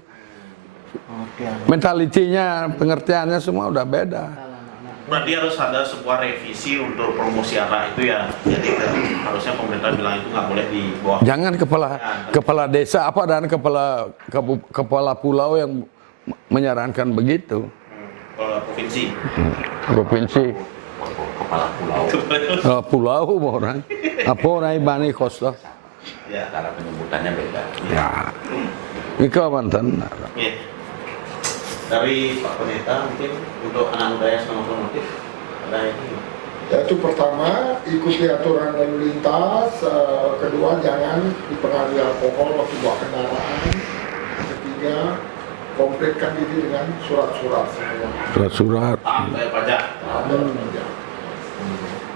Mentalitinya, pengertiannya semua udah beda. Berarti harus ada sebuah revisi untuk promosi arah itu ya. Jadi harusnya pemerintah bilang itu nggak boleh di bawah. Jangan kepala desa apa dan kepala pulau yang menyarankan begitu. Provinsi. Provinsi, Kepala pulau. pulau orang, apa orang ibani kosta. Ya. Cara penyebutannya beda. Ya, itu mantan. Iya. Dari Pak Pendeta mungkin untuk anak muda yang senang otomotif ada ini. Yaitu pertama, ikuti aturan lalu lintas. Kedua, jangan dipengaruhi alkohol waktu bawa kendaraan. Ketiga, kompletkan diri dengan surat-surat semua. Surat-surat. Bayar pajak.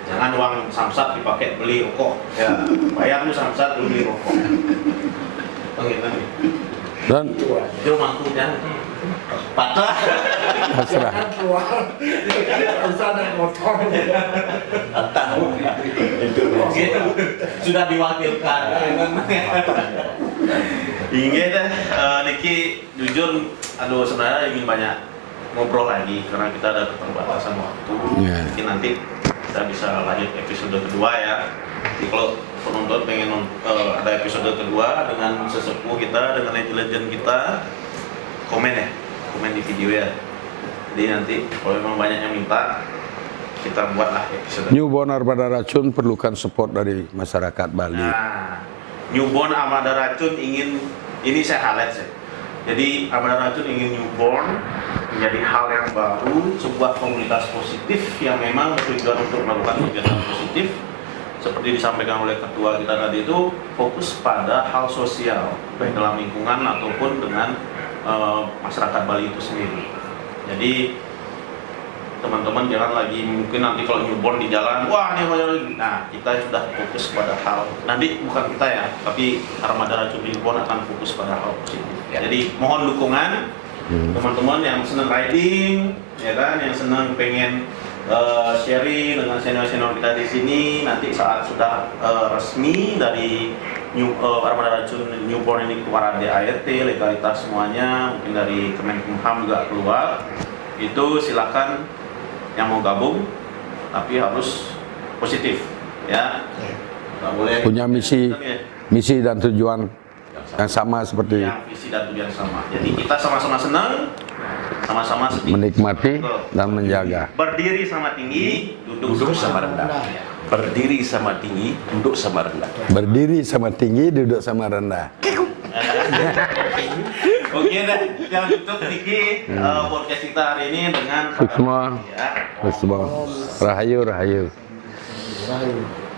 Jangan uang samsat dipakai beli rokok. Ya, bayar lu samsat lu beli rokok. Pengen nih. Dan Itu mampu kan? Patah. hasrah. Keluar, usah naik motor. Tahu itu Gitu. Sudah diwakilkan. Iya deh, Niki jujur, aduh sebenarnya ingin banyak ngobrol lagi karena kita ada keterbatasan waktu. Iya. Mungkin nanti kita bisa lanjut episode kedua ya. Jadi kalau penonton pengen ada episode kedua dengan sesepuh kita, dengan legend kita, komen ya, komen di video ya. Jadi nanti kalau memang banyak yang minta, kita buatlah episode. Newborn Armada Racun perlukan support dari masyarakat Bali. Nah, Newborn Armada Racun ingin, ini saya highlight sih. Jadi Armada Racun ingin newborn menjadi hal yang baru, sebuah komunitas positif yang memang bertujuan untuk melakukan kegiatan positif. Seperti disampaikan oleh ketua kita tadi itu fokus pada hal sosial, baik dalam lingkungan ataupun dengan masyarakat Bali itu sendiri. Jadi teman-teman jangan lagi mungkin nanti kalau newborn di jalan, wah ini apa lagi. Nah, kita sudah fokus pada hal, nanti bukan kita ya, tapi Armada Racun Newborn akan fokus pada hal positif. Ya. Jadi mohon dukungan teman-teman yang senang riding, ya kan, yang senang pengen sharing dengan senior-senior kita di sini. Nanti saat sudah resmi dari Armada Racun Newborn ini keluar ada ART, legalitas semuanya, mungkin dari Kemenkumham juga keluar, itu silakan yang mau gabung, tapi harus positif, ya. Nggak boleh Punya misi dan tujuan yang sama seperti yang visi dan tujuan sama. Jadi kita sama-sama senang, sama-sama sedih. menikmati dan menjaga. Berdiri sama tinggi, duduk sama rendah. Berdiri sama tinggi, duduk sama rendah. Berdiri sama tinggi, duduk sama rendah. Oke deh, yang tutup Niki podcast kita hari ini dengan Semua, ya. semua. Rahayu, rahayu. Rahayu.